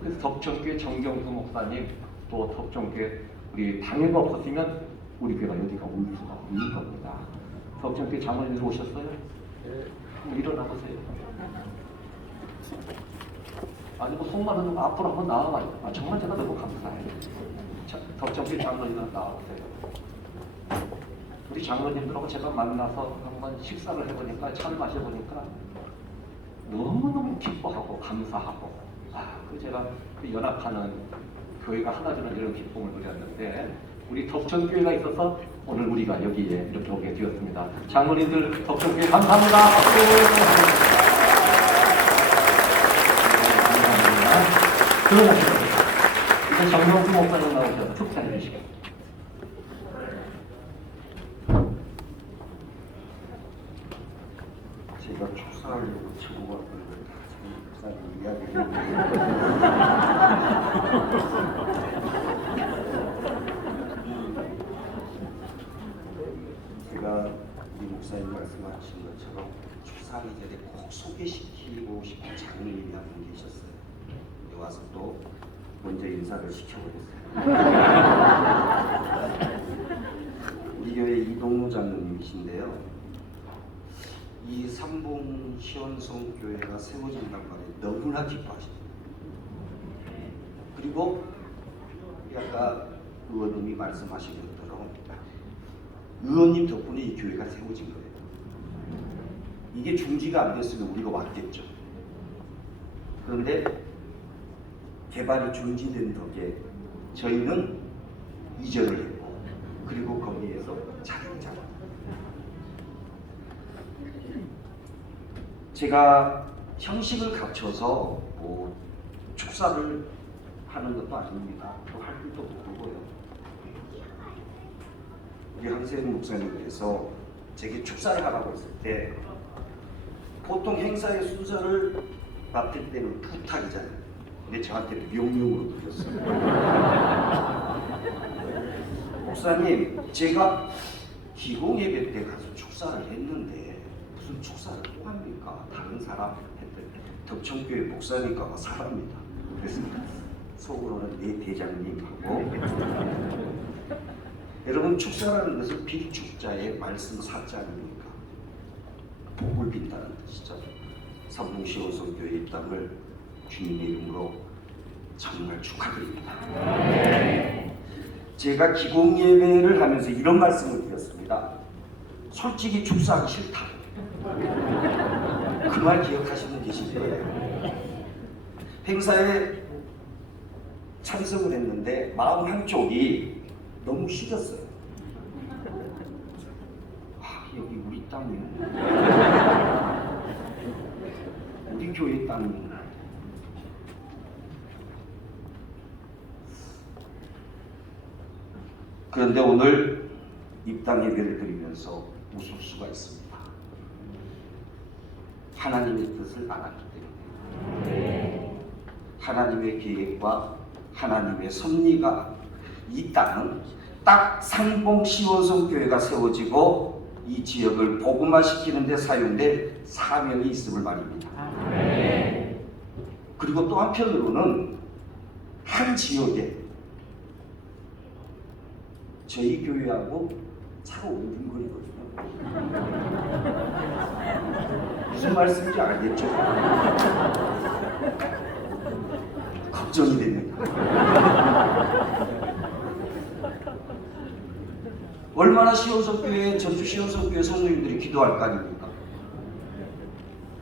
그래서 덕천교회 정경수 목사님 또 덕천교회 우리 방해가 없었으면 우리 교회가 여기가 올 수가 없는 겁니다. 덕천교회 장로님들 오셨어요? 네. 일어나 보세요. 아니 뭐 속만 하는 앞으로 한번 나와봐요. 정말 제가 너무 감사해요. 덕천교회 장로님들 나와보세요. 우리 장로님들하고 제가 만나서 한번 식사를 해보니까 차를 마셔보니까 너무너무 기뻐하고 감사하고 그 제가 그 연합하는 교회가 하나 되는 이런 기쁨을 누렸는데 우리 덕천교회가 있어서 오늘 우리가 여기에 이렇게 오게 되었습니다. 장로님들 덕천교회 감사합니다. 감사합니다. 들어가시겠습니다. 이제 정경수 목사님 나오셔서 축사해 주시겠습니다. 제가 축사하려고 치고 왔는데 목사님 이야기를 제가 우리 목사님 말씀하신 것처럼 축사하기 전에 꼭 소개시키고 싶은 장로님이 한 분 계셨어요. 근데 와서 또 먼저 인사를 시켜버렸어요. 우리 교회 이동무 장로님이신데요. 이 삼봉 시원성교회가 세워진다는 말에 너무나 기뻐하십니다. 그리고 아까 의원님이 말씀하신 것처럼 의원님 덕분에 이 교회가 세워진 거예요. 이게 중지가 안 됐으면 우리가 왔겠죠. 그런데 개발이 중지된 덕에 저희는 이전을 했고 그리고 거기에서 자리를 잡았습니다. 제가 형식을 갖춰서 뭐 축사를 하는 것도 아닙니다. 또 할 줄도 모르고요. 우리 한세훈 목사님께서 제게 축사를 하라고 했을 때 보통 행사의 순서를 맡을 때는 부탁이잖아요. 근데 저한테는 명령으로 드렸어요. 목사님, 제가 기공예배 때 가서 축사를 했는데 무슨 축사를 또 합니까? 다른 사람 했더니 덕천교회 목사님과 사람입니다. 그래서 속으로는 내 대장님하고 여러분 축사라는 것은 빌축자의 말씀 사자 아닙니까? 복을 빈다는 뜻이죠. 삼봉시원성교회 입당을 주님의 이름으로 정말 축하드립니다. 제가 기공예배를 하면서 이런 말씀을 드렸습니다. 솔직히 축사하기 싫다. 그 말 기억하시는 계실 거예요. 행사에 참석을 했는데 마음 한쪽이 너무 시렸어요. 아, 여기 우리 땅이야. 우리 교회 땅이구나. 그런데 오늘 입당 예배를 드리면서 웃을 수가 있습니다. 하나님의 뜻을 알았기 때문에 하나님의 계획과 하나님의 섭리가 이 땅은 딱 상봉 시원성 교회가 세워지고 이 지역을 복음화시키는 데 사용될 사명이 있음을 말입니다. 그리고 또 한편으로는 한 지역에 저희 교회하고 차가 5분 거리거든요. 무슨 말씀인지 알겠죠? 걱정이 됩니다. 얼마나 시온성교회, 전주 시온성교회 성도님들이 기도할 거 아닙니까?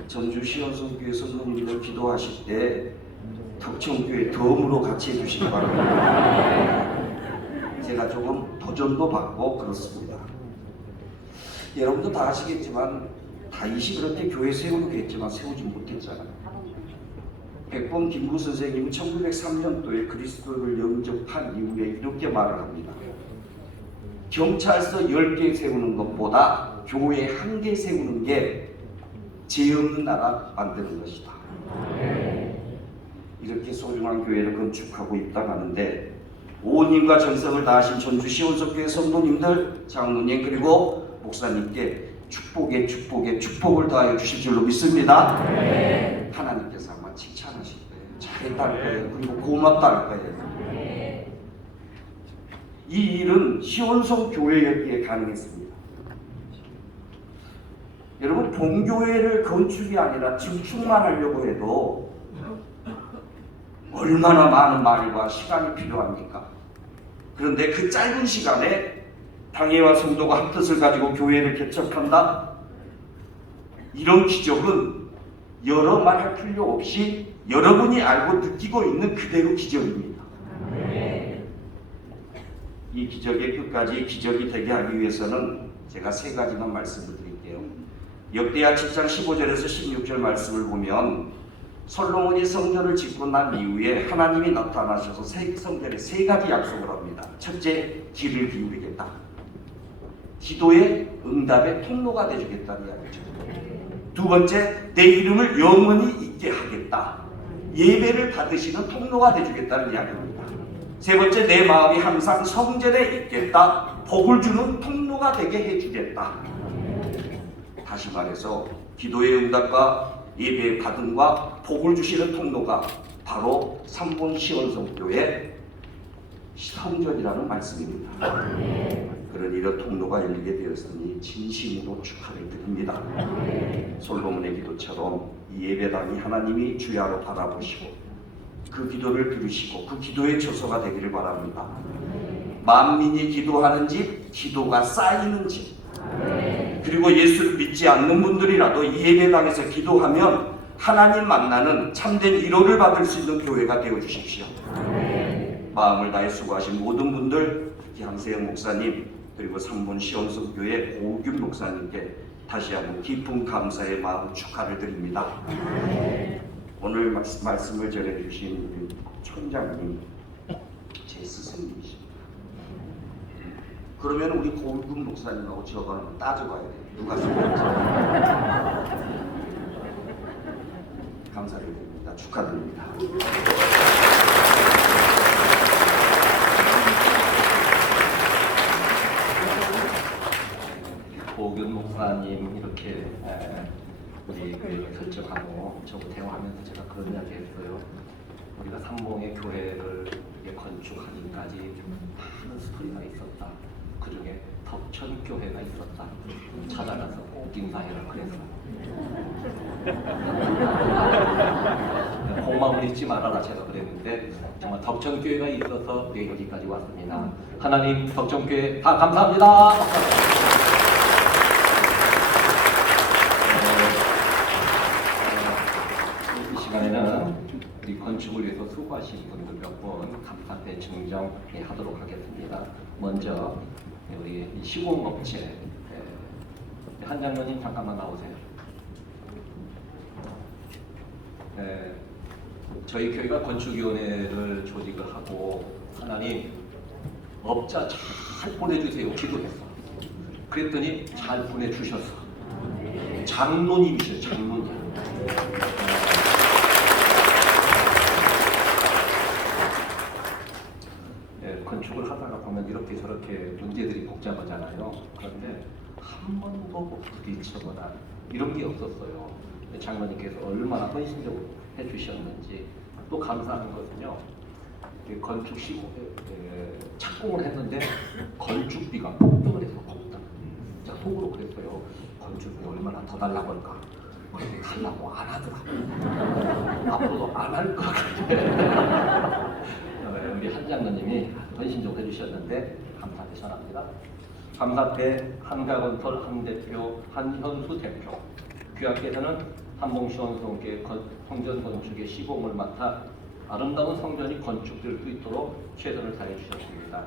전주 시온성교회 성도님들 기도하실 때 덕천교회 덤으로 같이 해주시기 바랍니다. 제가 조금 도전도 받고 그렇습니다. 여러분도 다 아시겠지만 다윗이 그렇게 교회 세우려고 했지만 세우지 못했잖아요. 백범 김구 선생님은 1903년도에 그리스도를 영접한 이후에 이렇게 말을 합니다. 경찰서 10개 세우는 것보다 교회 1개 세우는 게 죄 없는 나라 만드는 것이다. 이렇게 소중한 교회를 건축하고 입당하는데 온 힘과 정성을 다하신 전주 시온석교회 성도님들, 장로님 그리고 목사님께 축복을 다하여 주실 줄로 믿습니다. 하나님께서 아마 칭찬하실 거예요. 잘했다 할 거예요. 그리고 고맙다 할 거예요. 이 일은 시온성 교회였기에 가능했습니다. 여러분, 본교회를 건축이 아니라 증축만 하려고 해도 얼마나 많은 말과 시간이 필요합니까? 그런데 그 짧은 시간에 당회와 성도가 한 뜻을 가지고 교회를 개척한다? 이런 기적은 여러 말할 필요 없이 여러분이 알고 느끼고 있는 그대로 기적입니다. 이 기적의 끝까지 기적이 되게 하기 위해서는 제가 3가지만 말씀을 드릴게요. 역대하 7장 15절에서 16절 말씀을 보면 솔로몬이 성전을 짓고 난 이후에 하나님이 나타나셔서 성전에 3가지 약속을 합니다. 첫째, 귀를 기울이겠다. 기도의 응답의 통로가 되주겠다는 이야기죠. 두 번째, 내 이름을 영원히 있게 하겠다. 예배를 받으시는 통로가 되주겠다는 이야기입니다. 세 번째, 내 마음이 항상 성전에 있겠다. 복을 주는 통로가 되게 해주겠다. 다시 말해서 기도의 응답과 예배의 받음과 복을 주시는 통로가 바로 삼본 시온성교회 성전이라는 말씀입니다. 그런 이런 통로가 열리게 되었으니 진심으로 축하를 드립니다. 솔로몬의 기도처럼 이 예배당이 하나님이 주야로 바라보시고 그 기도를 들으시고 그 기도의 처소가 되기를 바랍니다. 만민이 기도하는 집, 기도가 쌓이는 집, 그리고 예수를 믿지 않는 분들이라도 이 예배당에서 기도하면 하나님 만나는 참된 위로를 받을 수 있는 교회가 되어주십시오. 마음을 다해 수고하신 모든 분들, 특히 함세영 목사님 그리고 삼본 시온성교회 오균 목사님께 다시 한번 깊은 감사의 마음 축하를 드립니다. 오늘 말씀을 전해주신 총장님 제 스승님이십니다. 그러면 우리 고울군 목사님하고 저거 한번 따져봐야 돼요. 누가 스승인지. 감사를 드립니다. 축하드립니다. 고균 목사님 이렇게 우리 교회를 결정하고 저하고 대화하면서 제가 그런 이야기 했어요. 우리가 삼봉의 교회를 건축하기까지 많은 스토리가 있었다. 그 중에 덕천교회가 있었다. 찾아가서 꼭 인사해라 그랬어요. 공마을 잊지 말아라 제가 그랬는데 정말 덕천교회가 있어서 우리 여기까지 왔습니다. 하나님 덕천교회 다 감사합니다. 이 시간에는 우리 건축을 위해서 수고하신 분들 몇 분 감사패 증정하도록 하겠습니다. 먼저 우리 시공업체 한 장로님 잠깐만 나오세요. 저희 교회가 건축위원회를 조직을 하고 하나님 업자 잘 보내주세요 기도했어. 그랬더니 잘 보내주셨어. 장로님이세요. 장로님. 건축을 하다가 보면 이렇게 저렇게 문제들이 복잡하잖아요. 그런데 한 번도 부딪혀거나 이런 게 없었어요. 장로님께서 얼마나 헌신적으로 해주셨는지. 또 감사한 것은요, 건축 시공 착공을 했는데 건축비가 폭등을 해서 폭등. 자, 속으로 그랬어요. 건축비 얼마나 더 달라고 할까? 그런데 달라고 안 하더라. 앞으로도 안 할 것 같아. 우리 한 장로님이 헌신적으로 해주셨는데 감사패 전합니다. 감사패 한가건설 한 대표, 한현수 대표. 귀하께서는 한봉시원성교회 성전 건축의 시공을 맡아 아름다운 성전이 건축될 수 있도록 최선을 다해 주셨습니다.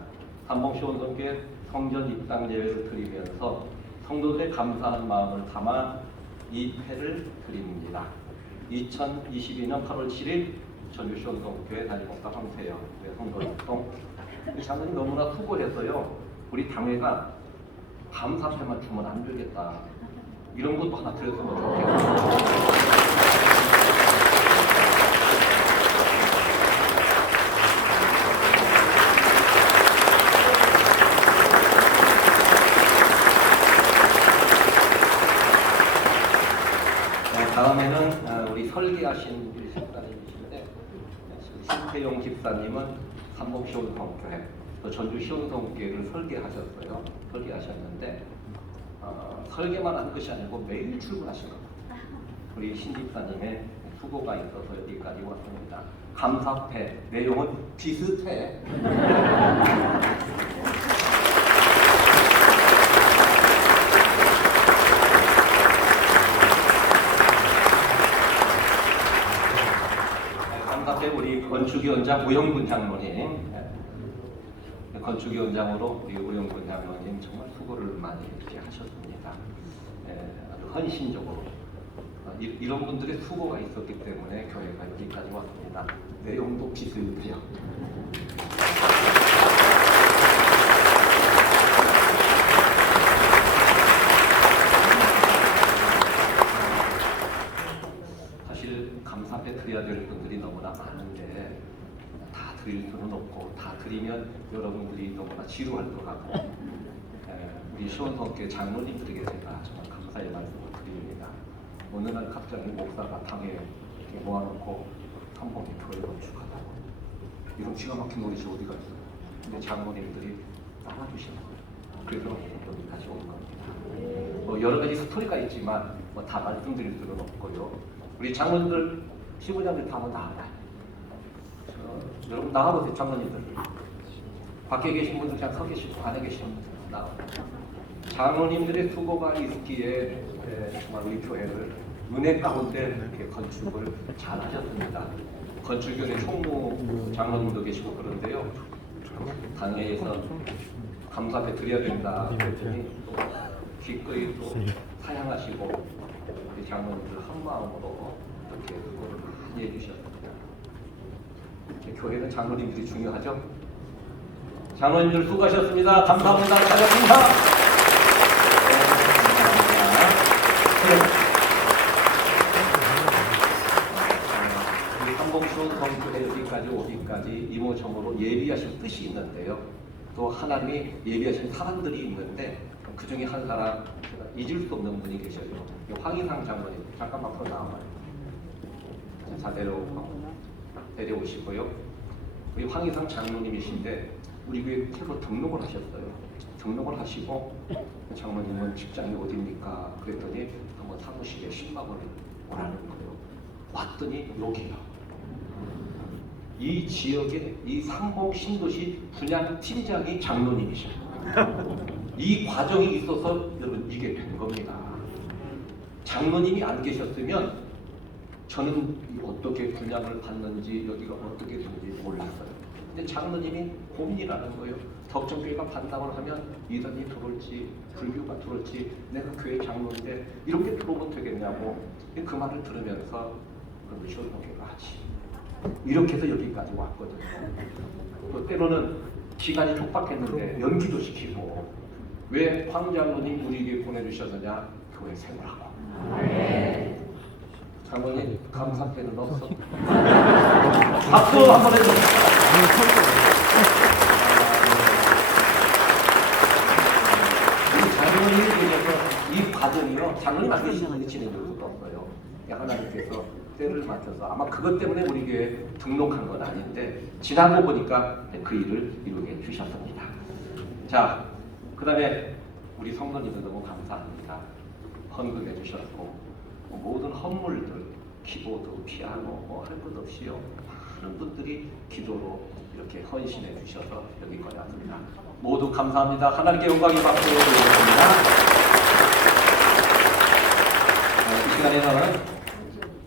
한봉시원성교회 성전 입당 예배를 드리면서 성도들의 감사한 마음을 담아 이 패를 드립니다. 2022년 8월 7일 전주시원성교회 담임목사 황세영 성도활동. 이 장로님 너무나 수고해서요. 우리 당회가 감사패만 주면 안 되겠다. 이런 것도 하나 드렸으면 좋겠고. 다음에는 우리 설계하신 우리 집사님이신데 신태용 집사님은 삼봉시원성교회, 또 전주시원성교회를 설계하셨는데 설계만 한 것이 아니고 매일 출근하신 겁니다. 우리 신 집사님의 수고가 있어서 여기까지 왔습니다. 감사패 내용은 비슷해. 감사패 우리 건축위원장 우영군 장로님. 건축위원장으로 우리 우영군 장로님 정말 수고를 많이 이렇게 하셨습니다. 아주 헌신적으로 이런 분들의 수고가 있었기 때문에 교회가 여기까지 왔습니다. 내용도 비슷해요. 사실 감사패 드려야 될 분들이 너무나 많은데 다 드릴 수는 없고, 다 드리면 여러분들이 너무나 지루할 것 같고, 우리 시원성교회 장로님들에게 제가 정말 감사의 말씀을 드립니다. 어느 날 갑자기 목사가 당에 이렇게 모아놓고 한번에 교회 건축하다고, 이런 기가 막힌 노릇이 어디가 있어요. 근데 장로님들이 따라주시는 거예요. 그래서 여기까지 온 겁니다. 여러 가지 스토리가 있지만 다 말씀드릴 수는 없고요. 우리 장로님들, 시부장들 다 한번 나와봐요. 여러분 나와보세요. 장로님들. 밖에 계신 분들 그냥 서 계시고 안에 계시는 분들 나와요. 장로님들의 수고가 있기에 정말 우리 교회를 은혜 가운데 이렇게 건축을 잘 하셨습니다. 건축위원회 총무 장로님도 계시고 그런데요. 당회에서 감사패 드려야 된다 그랬더니 또 기꺼이 또 사양하시고 우리 장로님들 한 마음으로 이렇게 수고를 많이 해주셨습니다. 교회는 장로님들이 중요하죠. 장로님들 수고하셨습니다. 감사합니다. 잘했습니다. 우리 한봉시원성교회 여기까지 오기까지 이모저모로 예비하신 뜻이 있는데요. 또 하나님이 예비하신 사람들이 있는데 그 중에 한 사람 제가 잊을 수 없는 분이 계셔요. 황희상 장로님 잠깐만 앞으로 나와봐요. 자 내려오시고요. 우리 황희상 장로님이신데 우리 교회 새로 등록을 하셨어요. 등록을 하시고 장로님은 직장이 어디입니까? 그랬더니 한번 사무실에 10만 원을 오라는 거예요. 왔더니 여기요. 이 지역의 이 상봉 신도시 분양 팀장이 장로님이셔요. 이 과정이 있어서 여러분 이게 된 겁니다. 장로님이 안 계셨으면 저는 어떻게 분양을 받는지 여기가 어떻게 되는지 몰랐어요. 근데 장로님이 고민이라는 거예요. 덕정교회가 반담을 하면 이단이 들어올지 불교가 들어올지 내가 교회 장로인데 이렇게 들어오면 되겠냐고 그 말을 들으면서 그럼 시원성교회가 하지. 이렇게 해서 여기까지 왔거든요. 또 때로는 기간이 촉박했는데 연기도 시키고 왜 황장로님 우리에게 보내주셨느냐? 교회 생활하고. 장로님 감사패는 없어. 박수 한번 해주세요. 장로님이 계셔서 이 과정이요. 장로님 안 계시는 진행될 수가 없어요. 하나님께서 때를 맞춰서 아마 그것 때문에 우리 교회에 등록한 건 아닌데 지나고 보니까 그 일을 이루게 주셨습니다. 자, 그 다음에 우리 성도님들 너무 감사합니다. 헌금해 주셨고 모든 헌물들, 키보드, 피아노 할 것 없이요. 많은 분들이 기도로 이렇게 헌신해 주셔서 여기까지 왔습니다. 모두 감사합니다. 하나님께 영광이 받도록 드리겠습니다. 이 시간에는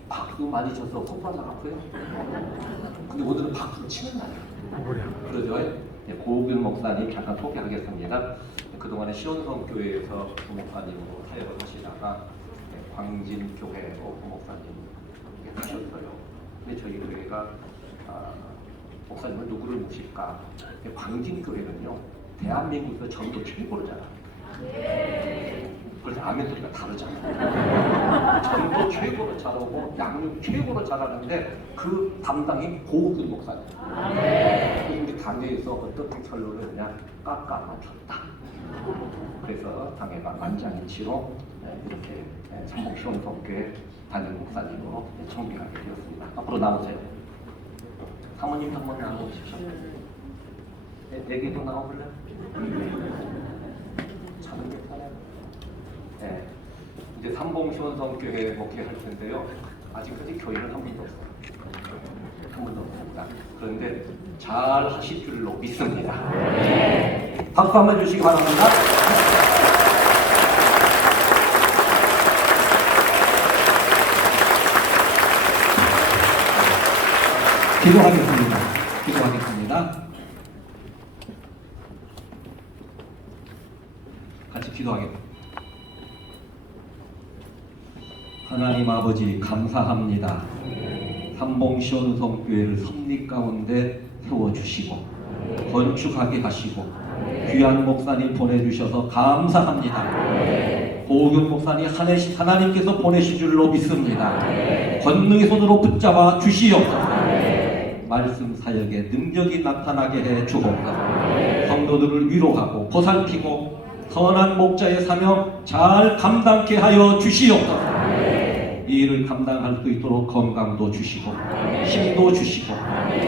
박수 많이 쳐서 손바닥 아파요. 근데 오늘은 박수 치는 날이에요. 그러죠? 고옥윤 목사님 잠깐 소개하겠습니다. 그동안에 시온성교회에서 부목사님으로 사역을 하시다가 광진교회 부목사님 하셨어요. 근데 저희 교회가 목사님을 누구를 모실까? 광진교회는요 대한민국에서 전도 최고로 잘합니다. 그래서 아멘 소리가 다르잖아요. 전도 최고로 잘하고 양육 최고로 잘하는데 그 담당이 고옥윤 목사님. 그래서 우리 당회에서 어떻게 결론을 그냥 깎아 맞췄다. 그래서 당회가 만장일치로 이렇게 삼봉시원성교회 담임 목사님으로 청빙하게 되었습니다. 앞으로 나오세요. 사모님 한번 나와보십시오. 내게도 나와볼래요? 작은 게 편해요. 네. 이제 삼봉시원성교회 목회할 텐데요. 아직까지 교회는 한 번도 없어요. 한 번도 없습니다. 그런데 잘 하실 줄로 믿습니다. 박수 한번 주시기 바랍니다. 기도하겠습니다. 같이 기도하겠습니다. 하나님 아버지 감사합니다. 삼봉시온성교회를 섭리 가운데 세워주시고 건축하게 하시고 귀한 목사님 보내주셔서 감사합니다. 고옥윤 목사님 하나님께서 보내신 줄로 믿습니다. 권능의 손으로 붙잡아 주시옵소서. 말씀 사역에 능력이 나타나게 해 주옵소서. 성도들을 위로하고 보살피고 선한 목자의 사명 잘 감당케 하여 주시옵소서. 이 일을 감당할 수 있도록 건강도 주시고 힘도 주시고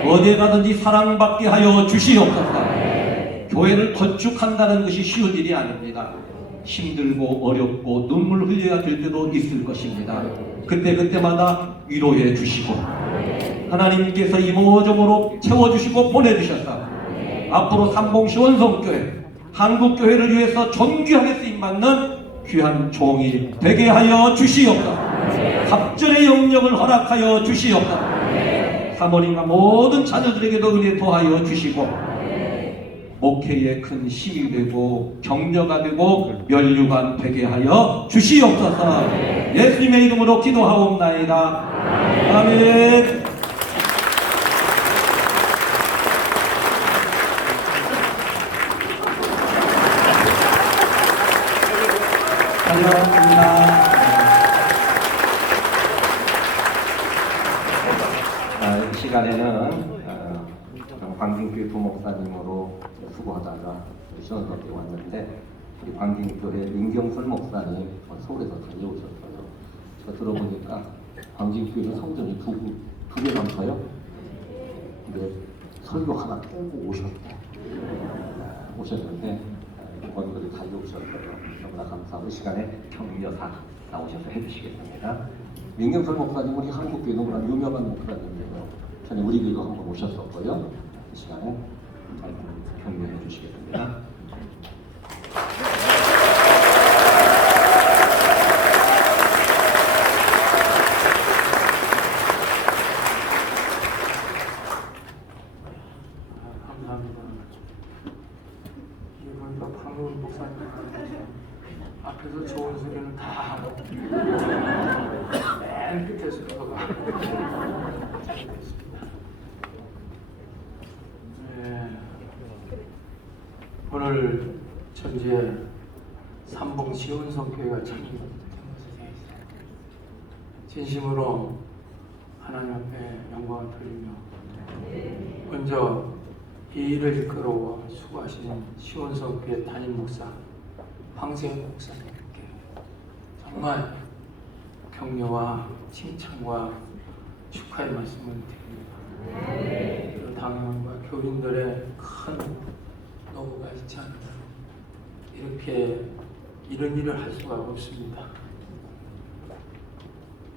어디 가든지 사랑받게 하여 주시옵소서. 교회를 건축한다는 것이 쉬운 일이 아닙니다. 힘들고 어렵고 눈물 흘려야 될 때도 있을 것입니다. 그때마다 위로해 주시고 하나님께서 이모저모로 채워주시고 보내주셨다. 앞으로 삼봉시원성교회 한국교회를 위해서 존귀하게 쓰임받는 귀한 종이 되게 하여 주시옵소서. 갑절의 영역을 허락하여 주시옵소서. 사모님과 모든 자녀들에게도 은혜 더하여 주시고 목회에 큰 힘이 되고 격려가 되고 면류관 되게 하여 주시옵소서. 예수님의 이름으로 기도하옵나이다. 아멘. 감사합니다. 이 시간에는 광진교회 부목사님으로 수고하다가 시원스럽게 왔는데 우리 광진교회 민경설 목사님 서울에서 다녀오셨어요. 제가 들어보니까 광진교회는 성전이 두 개 넘어요. 근데 설교 하나 빼고 오셨는데 원들이 달려오셨어요. 너무나 감사하고 이 시간에 격려사 나오셔서 해주시겠습니다. 민경설 목사님 우리 한국교회 너무나 유명한 목사님이에요. 전에 우리 교회도 한번 오셨었고요. 이 시간에 격려해 주시겠습니다. 앞에서 좋은 소리는 다 하고 맨 끝에서 들어가. 네. 오늘 전주에 삼봉 시온성교회가 창립된 것에 대해서 진심으로 하나님 앞에 영광을 돌리며 먼저 이 일을 이끌어 수고하시는 시온성교회 담임 목사 황세현 목사님께 정말 격려와 칭찬과 축하의 말씀을 드립니다. 그리고 당연과 교인들의 큰 노고가 있지 않나 이렇게 이런 일을 할 수가 없습니다.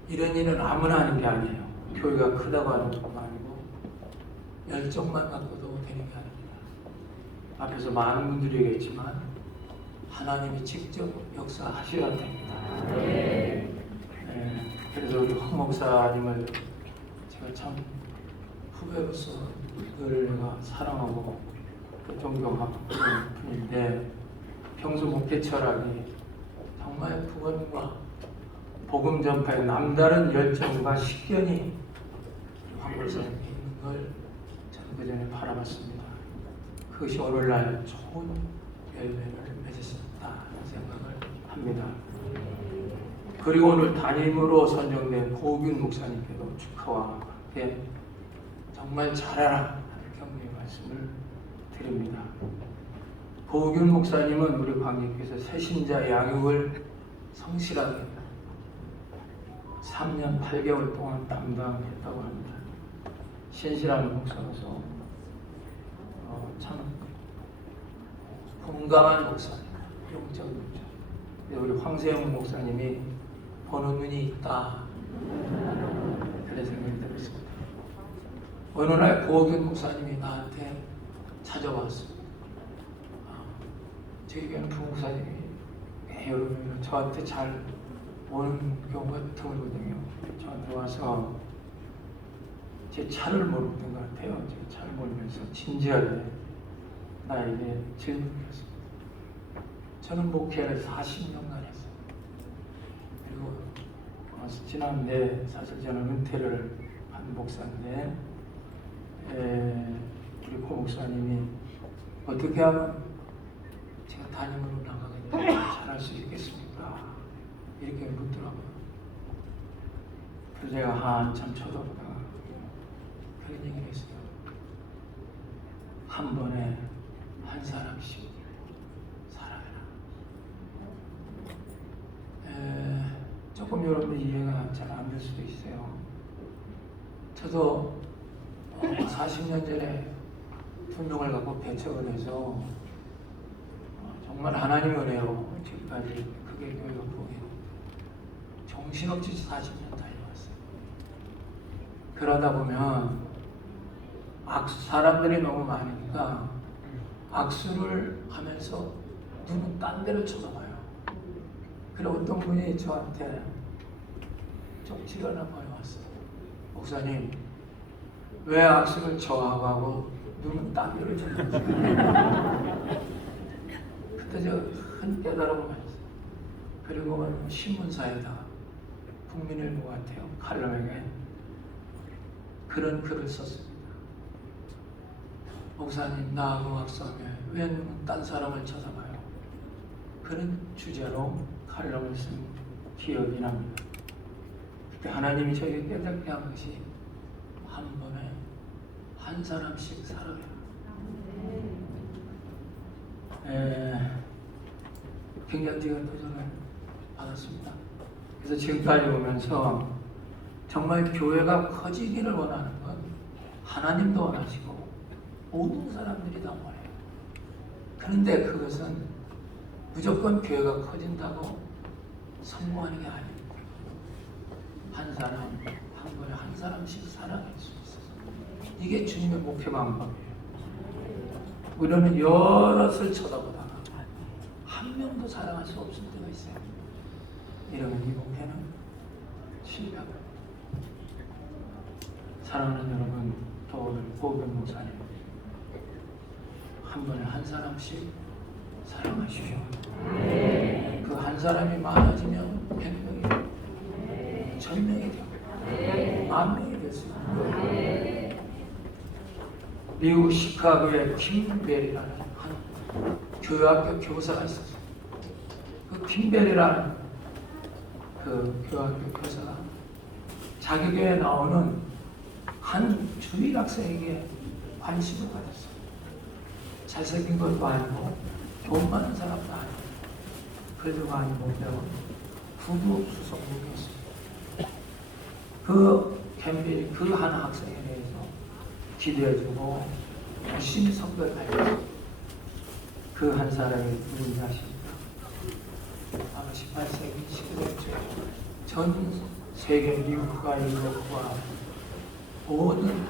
이런 일은 아무나 하는 게 아니에요. 교회가 크다고 하는 것도 아니고 열정만 갖고도 되는 게 아닙니다. 앞에서 많은 분들이 얘기했지만 하나님이 직접 역사하셔야 됩니다. 그래서 우리 황 목사님을 제가 참 후배로서 늘 내가 사랑하고 존경하고 그런 분인데 평소 목회 철학이 정말 구원과 복음 전파에 남다른 열정과 식견이 황 목사님이 있는 걸 저는 그전에 바라봤습니다. 그것이 오늘날 좋은 열매를 맺으셨다는 생각을 합니다. 그리고 오늘 담임으로 선정된 고균 목사님께도 축하와 함께 정말 잘하라 하는 격려의 말씀을 드립니다. 고균 목사님은 우리 관객께서 새신자 양육을 성실하게 3년 8개월 동안 담당했다고 합니다. 신실한 목사로서 참 공감한 목사님, 영적인 목사. 우리 황세영 목사님이 보는 눈이 있다 그런 생각이 들었습니다. 어느 날 고균 목사님이 나한테 찾아왔습니다. 저희 교회는 부목사님이 여러분 저한테 잘 오는 경우가 드물거든요. 저한테 와서 제 차를 몰았던 것 같아요. 제 차를 몰면서 진지하게 나에게 질문했습니다. 저는 목회를 40년간 했어요. 그리고 지난 사실 저는 은퇴를 한 목사인데 우리 고 목사님이 어떻게 하면 제가 담임으로 나가게 잘할 수 있겠습니까? 이렇게 묻더라고요. 그래서 제가 한참 쳐다보다가 그런 얘기를 했어요. 한 번에 한 사람씩 살아라. 조금 여러분 이해가 잘 안 될 수도 있어요. 저도 40년 전에 분명을 갖고 배척을 해서 정말 하나님 은혜로 지금까지 크게 교회가 보이고 정신없이 40년 달려왔어요. 그러다 보면 사람들이 너무 많으니까 악수를 하면서 눈은 딴 데로 쳐다봐요. 그리고 어떤 분이 저한테 쪽지를 하나 보내왔어요. 목사님, 왜 악수를 저하고 하고 눈은 딴 데로 쳐다봐요? 그때 제가 큰 깨달음을 받았어요. 그리고 신문사에다가 국민일보 같아요. 칼럼에게 그런 글을 썼습니다. 목사님, 나하고 악수하면 왜 눈은 딴 사람을 쳐다봐요? 그런 주제로 칼럼을 쓴 기억이 납니다. 그때 하나님이 저에게 깨닫게 한 것이 한 번에 한 사람씩 살아요. 굉장히 뛰어난 도전을 받았습니다. 그래서 지금까지 오면서 정말 교회가 커지기를 원하는 건 하나님도 원하시고 모든 사람들이 다 원해요. 그런데 그것은 무조건 교회가 커진다고 성공하는 게 아닙니다. 한 사람, 한 번에 한 사람씩 사랑할 수 있어서 이게 주님의 목표 방법이에요. 우리는 여럿을 쳐다보다가 한 명도 사랑할 수 없을 때가 있어요. 이러면 이 목표는 실패합니다. 사랑하는 여러분, 또 오늘 고병 목사님 한 번에 한 사람씩 사랑하십시오. 그 한 사람이 많아지면 100명이, 1000명이 되고 10,000명이 될 수 있는 거예요. 미국 시카고에 킴벨이라는 한 교학교 교사가 있었어요. 그 킴벨이라는 그 교학교 교사가 자기 교회에 나오는 한 주일 학생에게 관심을 받았어요. 잘생긴 것도 아니고 돈 많은 사람도 아니고 그래도 많이 못 배운 부부 수석국이었습니다. 그 캠벨이 그 한 학생에 대해서 기대해주고 열심히 선거를 하였어요. 그 한 사람이 누군지 아십니까? 아마 18세기 19세기 전 세계 미국과 유럽과 모든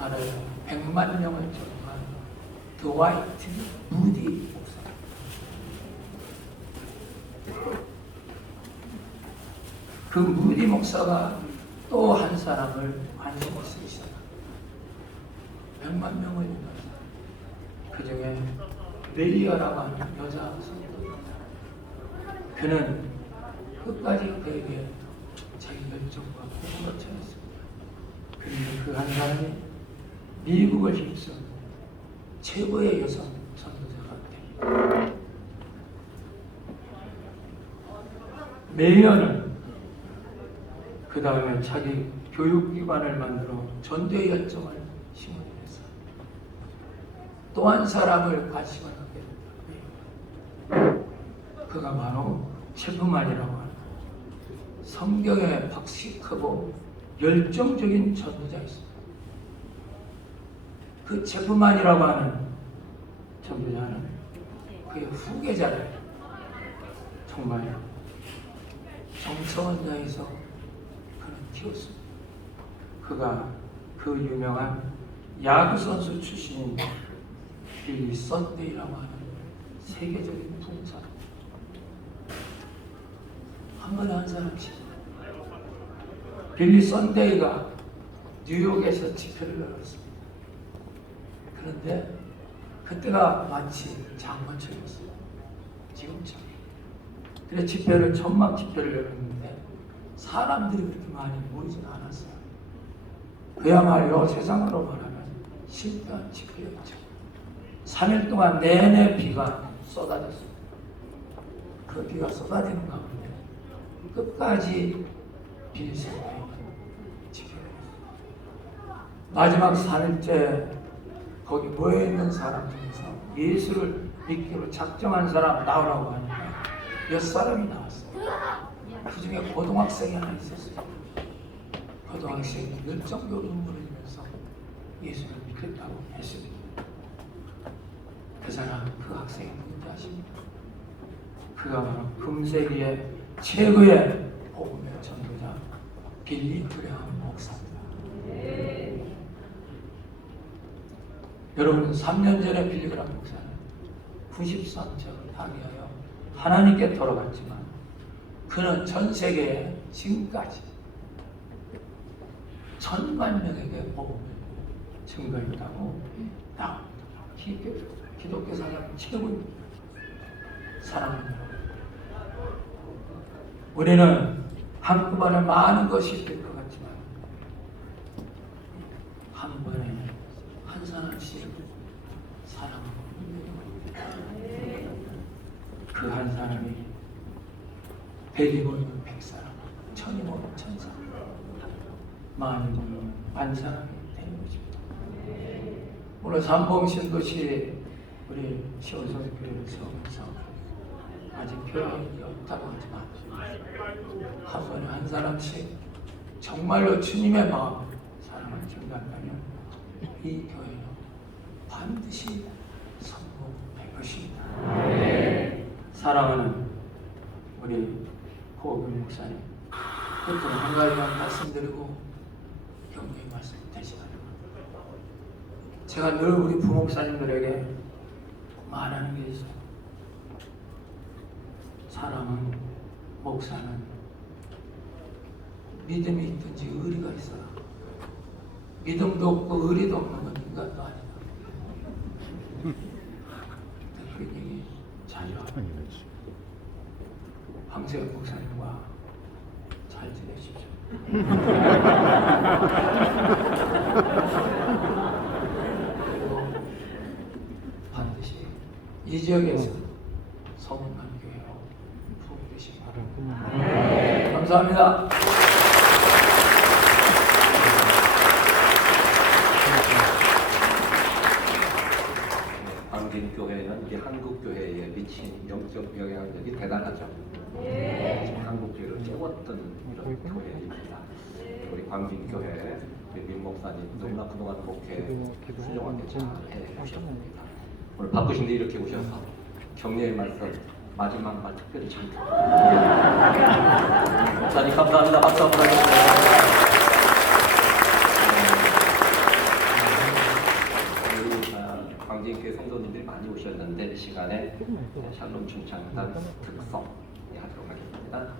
나라에 100만 명을 전무한 드와이트 무디 목사. 그 무디 목사가 또 한 사람을 관심을 쓰기 시작합니다. 100만 명을 인해서 그 중에 레이어라고 하는 여자 성도입니다. 그는 끝까지 그에게 자기 열정과 포부를 전했습니다. 그런데 그 한 사람이 미국을 힘쓴 최고의 여성 선도자가 됩니다. 메이어는 그 다음에 자기 교육기관을 만들어 전도의 열정을 심어내면서 또 한 사람을 관심을 갖게 됩니다. 그가 바로 체프만이라고 하는 성경에 박식하고 열정적인 전도자였습니다. 그 체프만이라고 하는 전도자는 그의 후계자를 정말 정성원자에서 그는 키웠습니다. 그가 그 유명한 야구 선수 출신인 빌리 썬데이라고 하는 세계적인 부흥사 한 번에 한 사람씩 빌리 썬데이가 뉴욕에서 집회를 열었습니다. 그런데 그때가 마치 장마철이었어요. 지금처럼. 그래서 집회를 천막 집회를 열었는데 사람들이 그렇게 많이 모이진 않았어요. 그야말로 세상으로 말하면 실패한 집회였죠. 3일 동안 내내 비가 쏟아졌습니다. 그 비가 쏟아지는 가운데 끝까지 빌리 썬데이가 집회를 했습니다. 마지막 3일째 거기 모여있는 사람 중에서 예수를 믿기로 작정한 사람 나오라고 하니까 몇 사람이 나왔어요. 그 중에 고등학생이 하나 있었어요. 고등학생이 열정적으로 눈물을 흘리면서 예수를 믿겠다고 했습니다. 그 사람, 그 학생이 누군지 아십니까? 그가 바로 금세기의 최고의 복음의 전도자 빌리 그레함 목사입니다. 여러분 3년 전에 빌리 그레함 목사는 93척을 타기하여 하나님께 돌아갔지만 그는 전 세계에 지금까지 1000만 명에게 복음을 증거했다고 나옵니다. 기독교 사상 최고입니다. 사랑하는 여러분, 우리는 한꺼번에 많은 것이 될 것 같지만 한 번에 한 사람씩 사랑하고 그 한 사람이 100이 모이면 100사람, 1000이 모이면 1000사람, 만이 모이면 10,000사람이 되는 것입니다. 오늘 삼봉신도시 우리 시원성교회를 세우면서 아직 표현이 없다고 하지만 한 번에 한 사람씩 정말로 주님의 마음 사랑을 증가한다면 이 교회는 반드시 성공할 것입니다. 사랑하는 우리 호흡은 목사님, 끝으로 한 가지만 말씀드리고 격려의 말씀 되시기 바랍니다. 제가 늘 우리 부목사님들에게 말하는 게 있어요. 사람은, 목사는 믿음이 있든지 의리가 있어라. 믿음도 없고 의리도 없는 건 인간도 아니다. 그런 얘기 자주 합니다. 강세현 목사님과 잘 지내십시오. 그리고 반드시 이 지역에서 성공한 교회로 부흥되시기 바랍니다. 감사합니다. 광진교회는 이 한국교회에 미친 영적 영향력이 대단하죠. 한국교회를 깨웠던 이런 교회입니다. 우리 광진교회 민 목사님 너무나 그동안 목회 훌륭하게 잘 해주셨습니다. 오늘 바쁘신데 이렇게 오셔서 격려의 말씀 마지막 말 특별히 잘 듣고 목사님 감사합니다. 박수 한번 해주세요. 광진교회 성도님들이 많이 오셨는데 이 시간에 샬롬 춘창단 특성 하도록 하겠습니다.